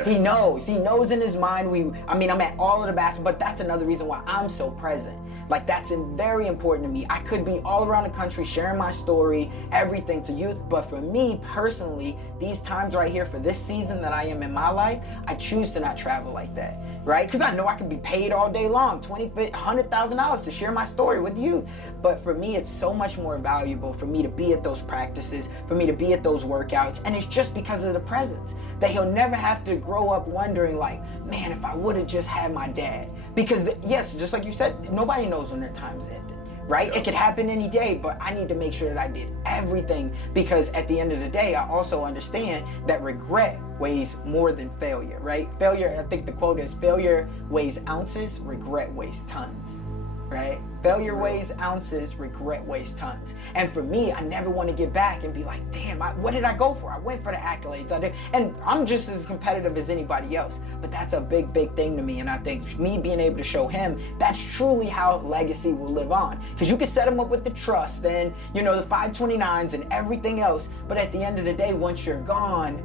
He knows in his mind. I'm at all of the basketball, but that's another reason why I'm so present. Like, that's very important to me. I could be all around the country sharing my story, everything to youth, but for me personally, these times right here for this season that I am in my life, I choose to not travel like that, right? Because I know I could be paid all day long, $20,000, $100,000 to share my story with you. But for me, it's so much more valuable for me to be at those practices, for me to be at those workouts, and it's just because of the presence that he'll never have to grow up wondering, like, man, if I would have just had my dad. Because yes, just like you said, nobody knows when their time's ended, right? It could happen any day, but I need to make sure that I did everything, because at the end of the day, I also understand that regret weighs more than failure, right? Failure, I think the quote is, failure weighs ounces, regret weighs tons. Right? Failure weighs ounces, regret weighs tons. And for me, I never want to get back and be like, damn, what did I go for? I went for the accolades. I did. And I'm just as competitive as anybody else. But that's a big, big thing to me. And I think me being able to show him, that's truly how legacy will live on. Because you can set him up with the trust and, the 529s and everything else. But at the end of the day, once you're gone,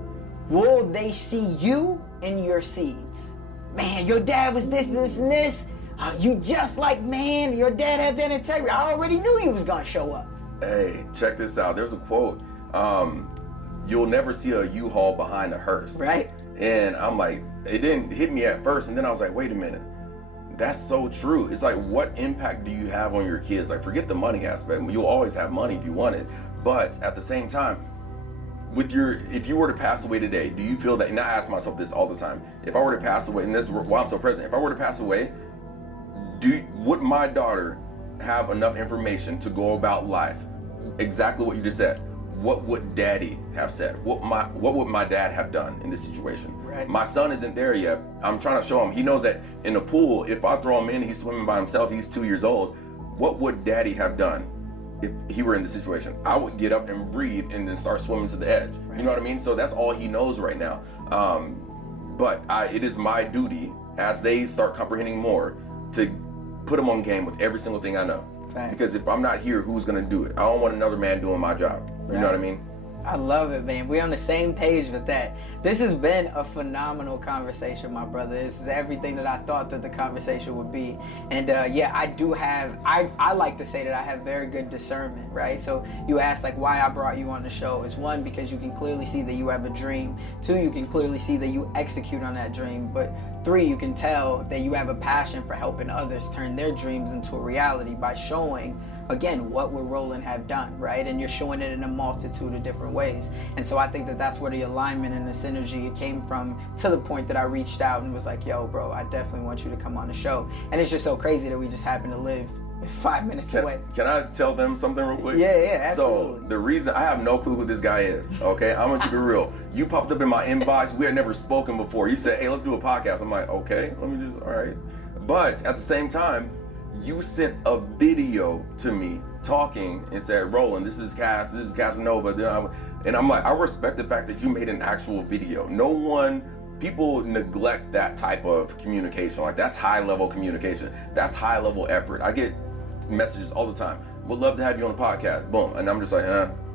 will they see you and your seeds? Man, your dad was this, this, and this. You just like, man, your dad had that integrity. I already knew he was gonna show up. Hey, check this out. There's a quote. You'll never see a U-Haul behind a hearse. Right. And I'm like, it didn't hit me at first, and then I was like, wait a minute. That's so true. It's like, what impact do you have on your kids? Like, forget the money aspect. You'll always have money if you want it. But at the same time, if you were to pass away today, do you feel that, and I ask myself this all the time, if I were to pass away, and this is why I'm so present, if I were to pass away, would my daughter have enough information to go about life? Exactly what you just said. What would daddy have said? What would my dad have done in this situation? Right. My son isn't there yet. I'm trying to show him. He knows that in the pool, if I throw him in, he's swimming by himself, he's 2 years old. What would daddy have done if he were in the situation? I would get up and breathe and then start swimming to the edge. Right. You know what I mean? So that's all he knows right now. But it is my duty, as they start comprehending more, to put them on game with every single thing I know. Fact. Because if I'm not here, who's gonna do it? I don't want another man doing my job. You know what I mean? I love it, man. We're on the same page with that. This has been a phenomenal conversation, my brother. This is everything that I thought that the conversation would be. And I like to say that I have very good discernment, right? So you asked like why I brought you on the show. It's one, because you can clearly see that you have a dream. Two, you can clearly see that you execute on that dream. But three, you can tell that you have a passion for helping others turn their dreams into a reality by showing, again, what would Rolland have done, right? And you're showing it in a multitude of different ways. And so I think that that's where the alignment and the synergy came from, to the point that I reached out and was like, yo, bro, I definitely want you to come on the show. And it's just so crazy that we just happen to live 5 minutes away. Can I tell them something real quick? Yeah, absolutely. So the reason, I have no clue who this guy is, okay? I'm gonna keep it real. You popped up in my inbox. We had never spoken before. You said, hey, let's do a podcast. I'm like, okay, let me just, all right. But at the same time, you sent a video to me talking and said, Rolland, this is Casanova. And I'm like, I respect the fact that you made an actual video. People neglect that type of communication. Like, that's high level communication. That's high level effort. I get messages all the time. would love to have you on the podcast. Boom. And I'm just like,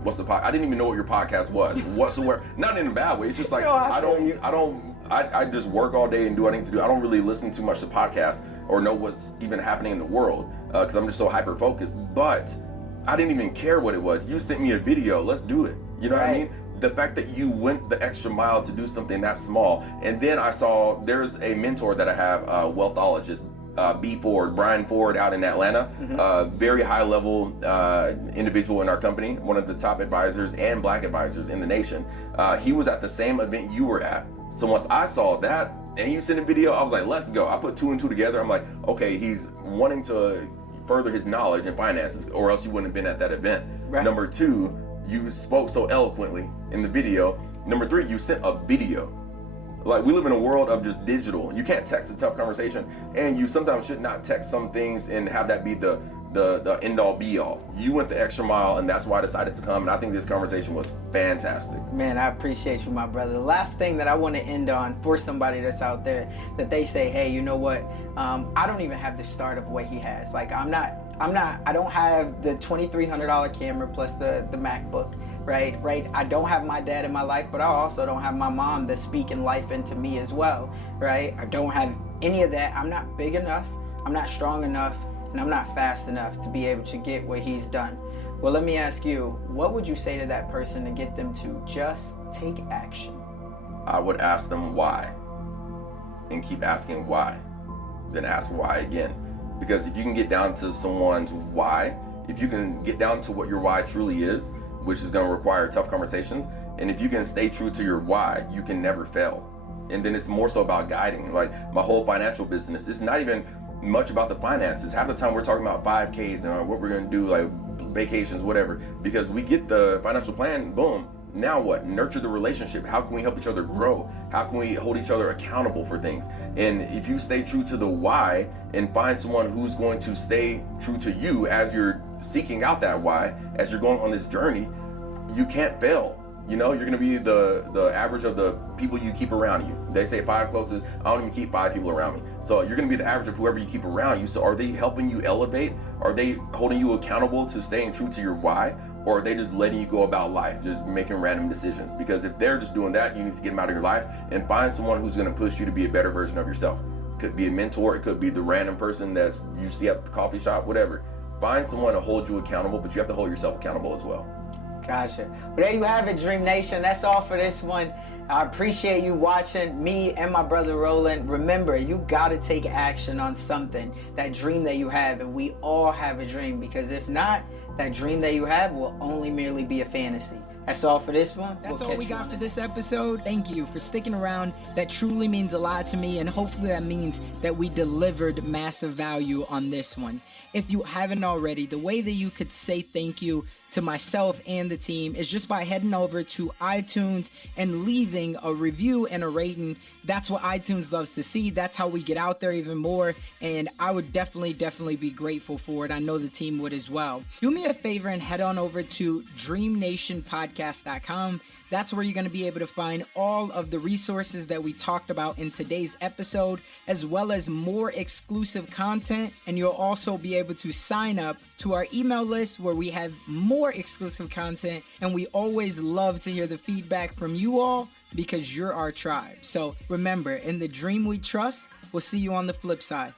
what's the podcast? I didn't even know what your podcast was whatsoever. Not in a bad way. It's just like, I just work all day and do what I need to do. I don't really listen too much to podcasts or know what's even happening in the world because I'm just so hyper focused. But I didn't even care what it was. You sent me a video. Let's do it. You know what I mean? The fact that you went the extra mile to do something that small. And then I saw there's a mentor that I have, a wealthologist, Brian Ford out in Atlanta, very high level individual in our company, one of the top advisors and black advisors in the nation. He was at the same event you were at. So once I saw that and he sent a video, I was like, let's go. I put 2 and 2 together. I'm like, okay, he's wanting to further his knowledge in finances or else you wouldn't have been at that event. Right. Number 2, you spoke so eloquently in the video. Number 3, you sent a video. Like, we live in a world of just digital. You can't text a tough conversation, and you sometimes should not text some things and have that be the end all be all. You went the extra mile, and that's why I decided to come, and I think this conversation was fantastic. Man, I appreciate you, my brother. The last thing that I want to end on for somebody that's out there, that they say, hey, you know what, I don't even have the start of what he has. Like, I don't have the $2,300 camera plus the MacBook. Right. I don't have my dad in my life, but I also don't have my mom that's speaking life into me as well. Right. I don't have any of that. I'm not big enough. I'm not strong enough, and I'm not fast enough to be able to get what he's done. Well, let me ask you, what would you say to that person to get them to just take action? I would ask them why, and keep asking why, then ask why again. Because if you can get down to someone's why, if you can get down to what your why truly is, which is going to require tough conversations, and if you can stay true to your why, you can never fail. And then it's more so about guiding. Like, my whole financial business, it's not even much about the finances. Half the time we're talking about 5Ks and what we're going to do, like vacations, whatever, because we get the financial plan, boom. Now what? Nurture the relationship. How can we help each other grow? How can we hold each other accountable for things? And if you stay true to the why and find someone who's going to stay true to you as you're seeking out that why, as you're going on this journey, you can't fail. You know, you're going to be the average of the people you keep around you. They say 5 closest. I don't even keep 5 people around me. So you're going to be the average of whoever you keep around you. So are they helping you elevate? Are they holding you accountable to staying true to your why? Or are they just letting you go about life, just making random decisions? Because if they're just doing that, you need to get them out of your life and find someone who's going to push you to be a better version of yourself. It could be a mentor. It could be the random person that you see at the coffee shop, whatever. Find someone to hold you accountable, but you have to hold yourself accountable as well. Gotcha. Well, there you have it, Dream Nation. That's all for this one. I appreciate you watching, me and my brother Rolland. Remember, you got to take action on something, that dream that you have, and we all have a dream, because if not, that dream that you have will only merely be a fantasy. That's all for this one. That's all we got for this episode. Thank you for sticking around. That truly means a lot to me, and hopefully that means that we delivered massive value on this one. If you haven't already, the way that you could say thank you to myself and the team is just by heading over to iTunes and leaving a review and a rating. That's what iTunes loves to see. That's how we get out there even more, and I would definitely be grateful for it. I know the team would as well. Do me a favor and head on over to DreamNationPodcast.com. That's where you're going to be able to find all of the resources that we talked about in today's episode, as well as more exclusive content. And you'll also be able to sign up to our email list where we have more exclusive content. And we always love to hear the feedback from you all, because you're our tribe. So remember, in the dream we trust. We'll see you on the flip side.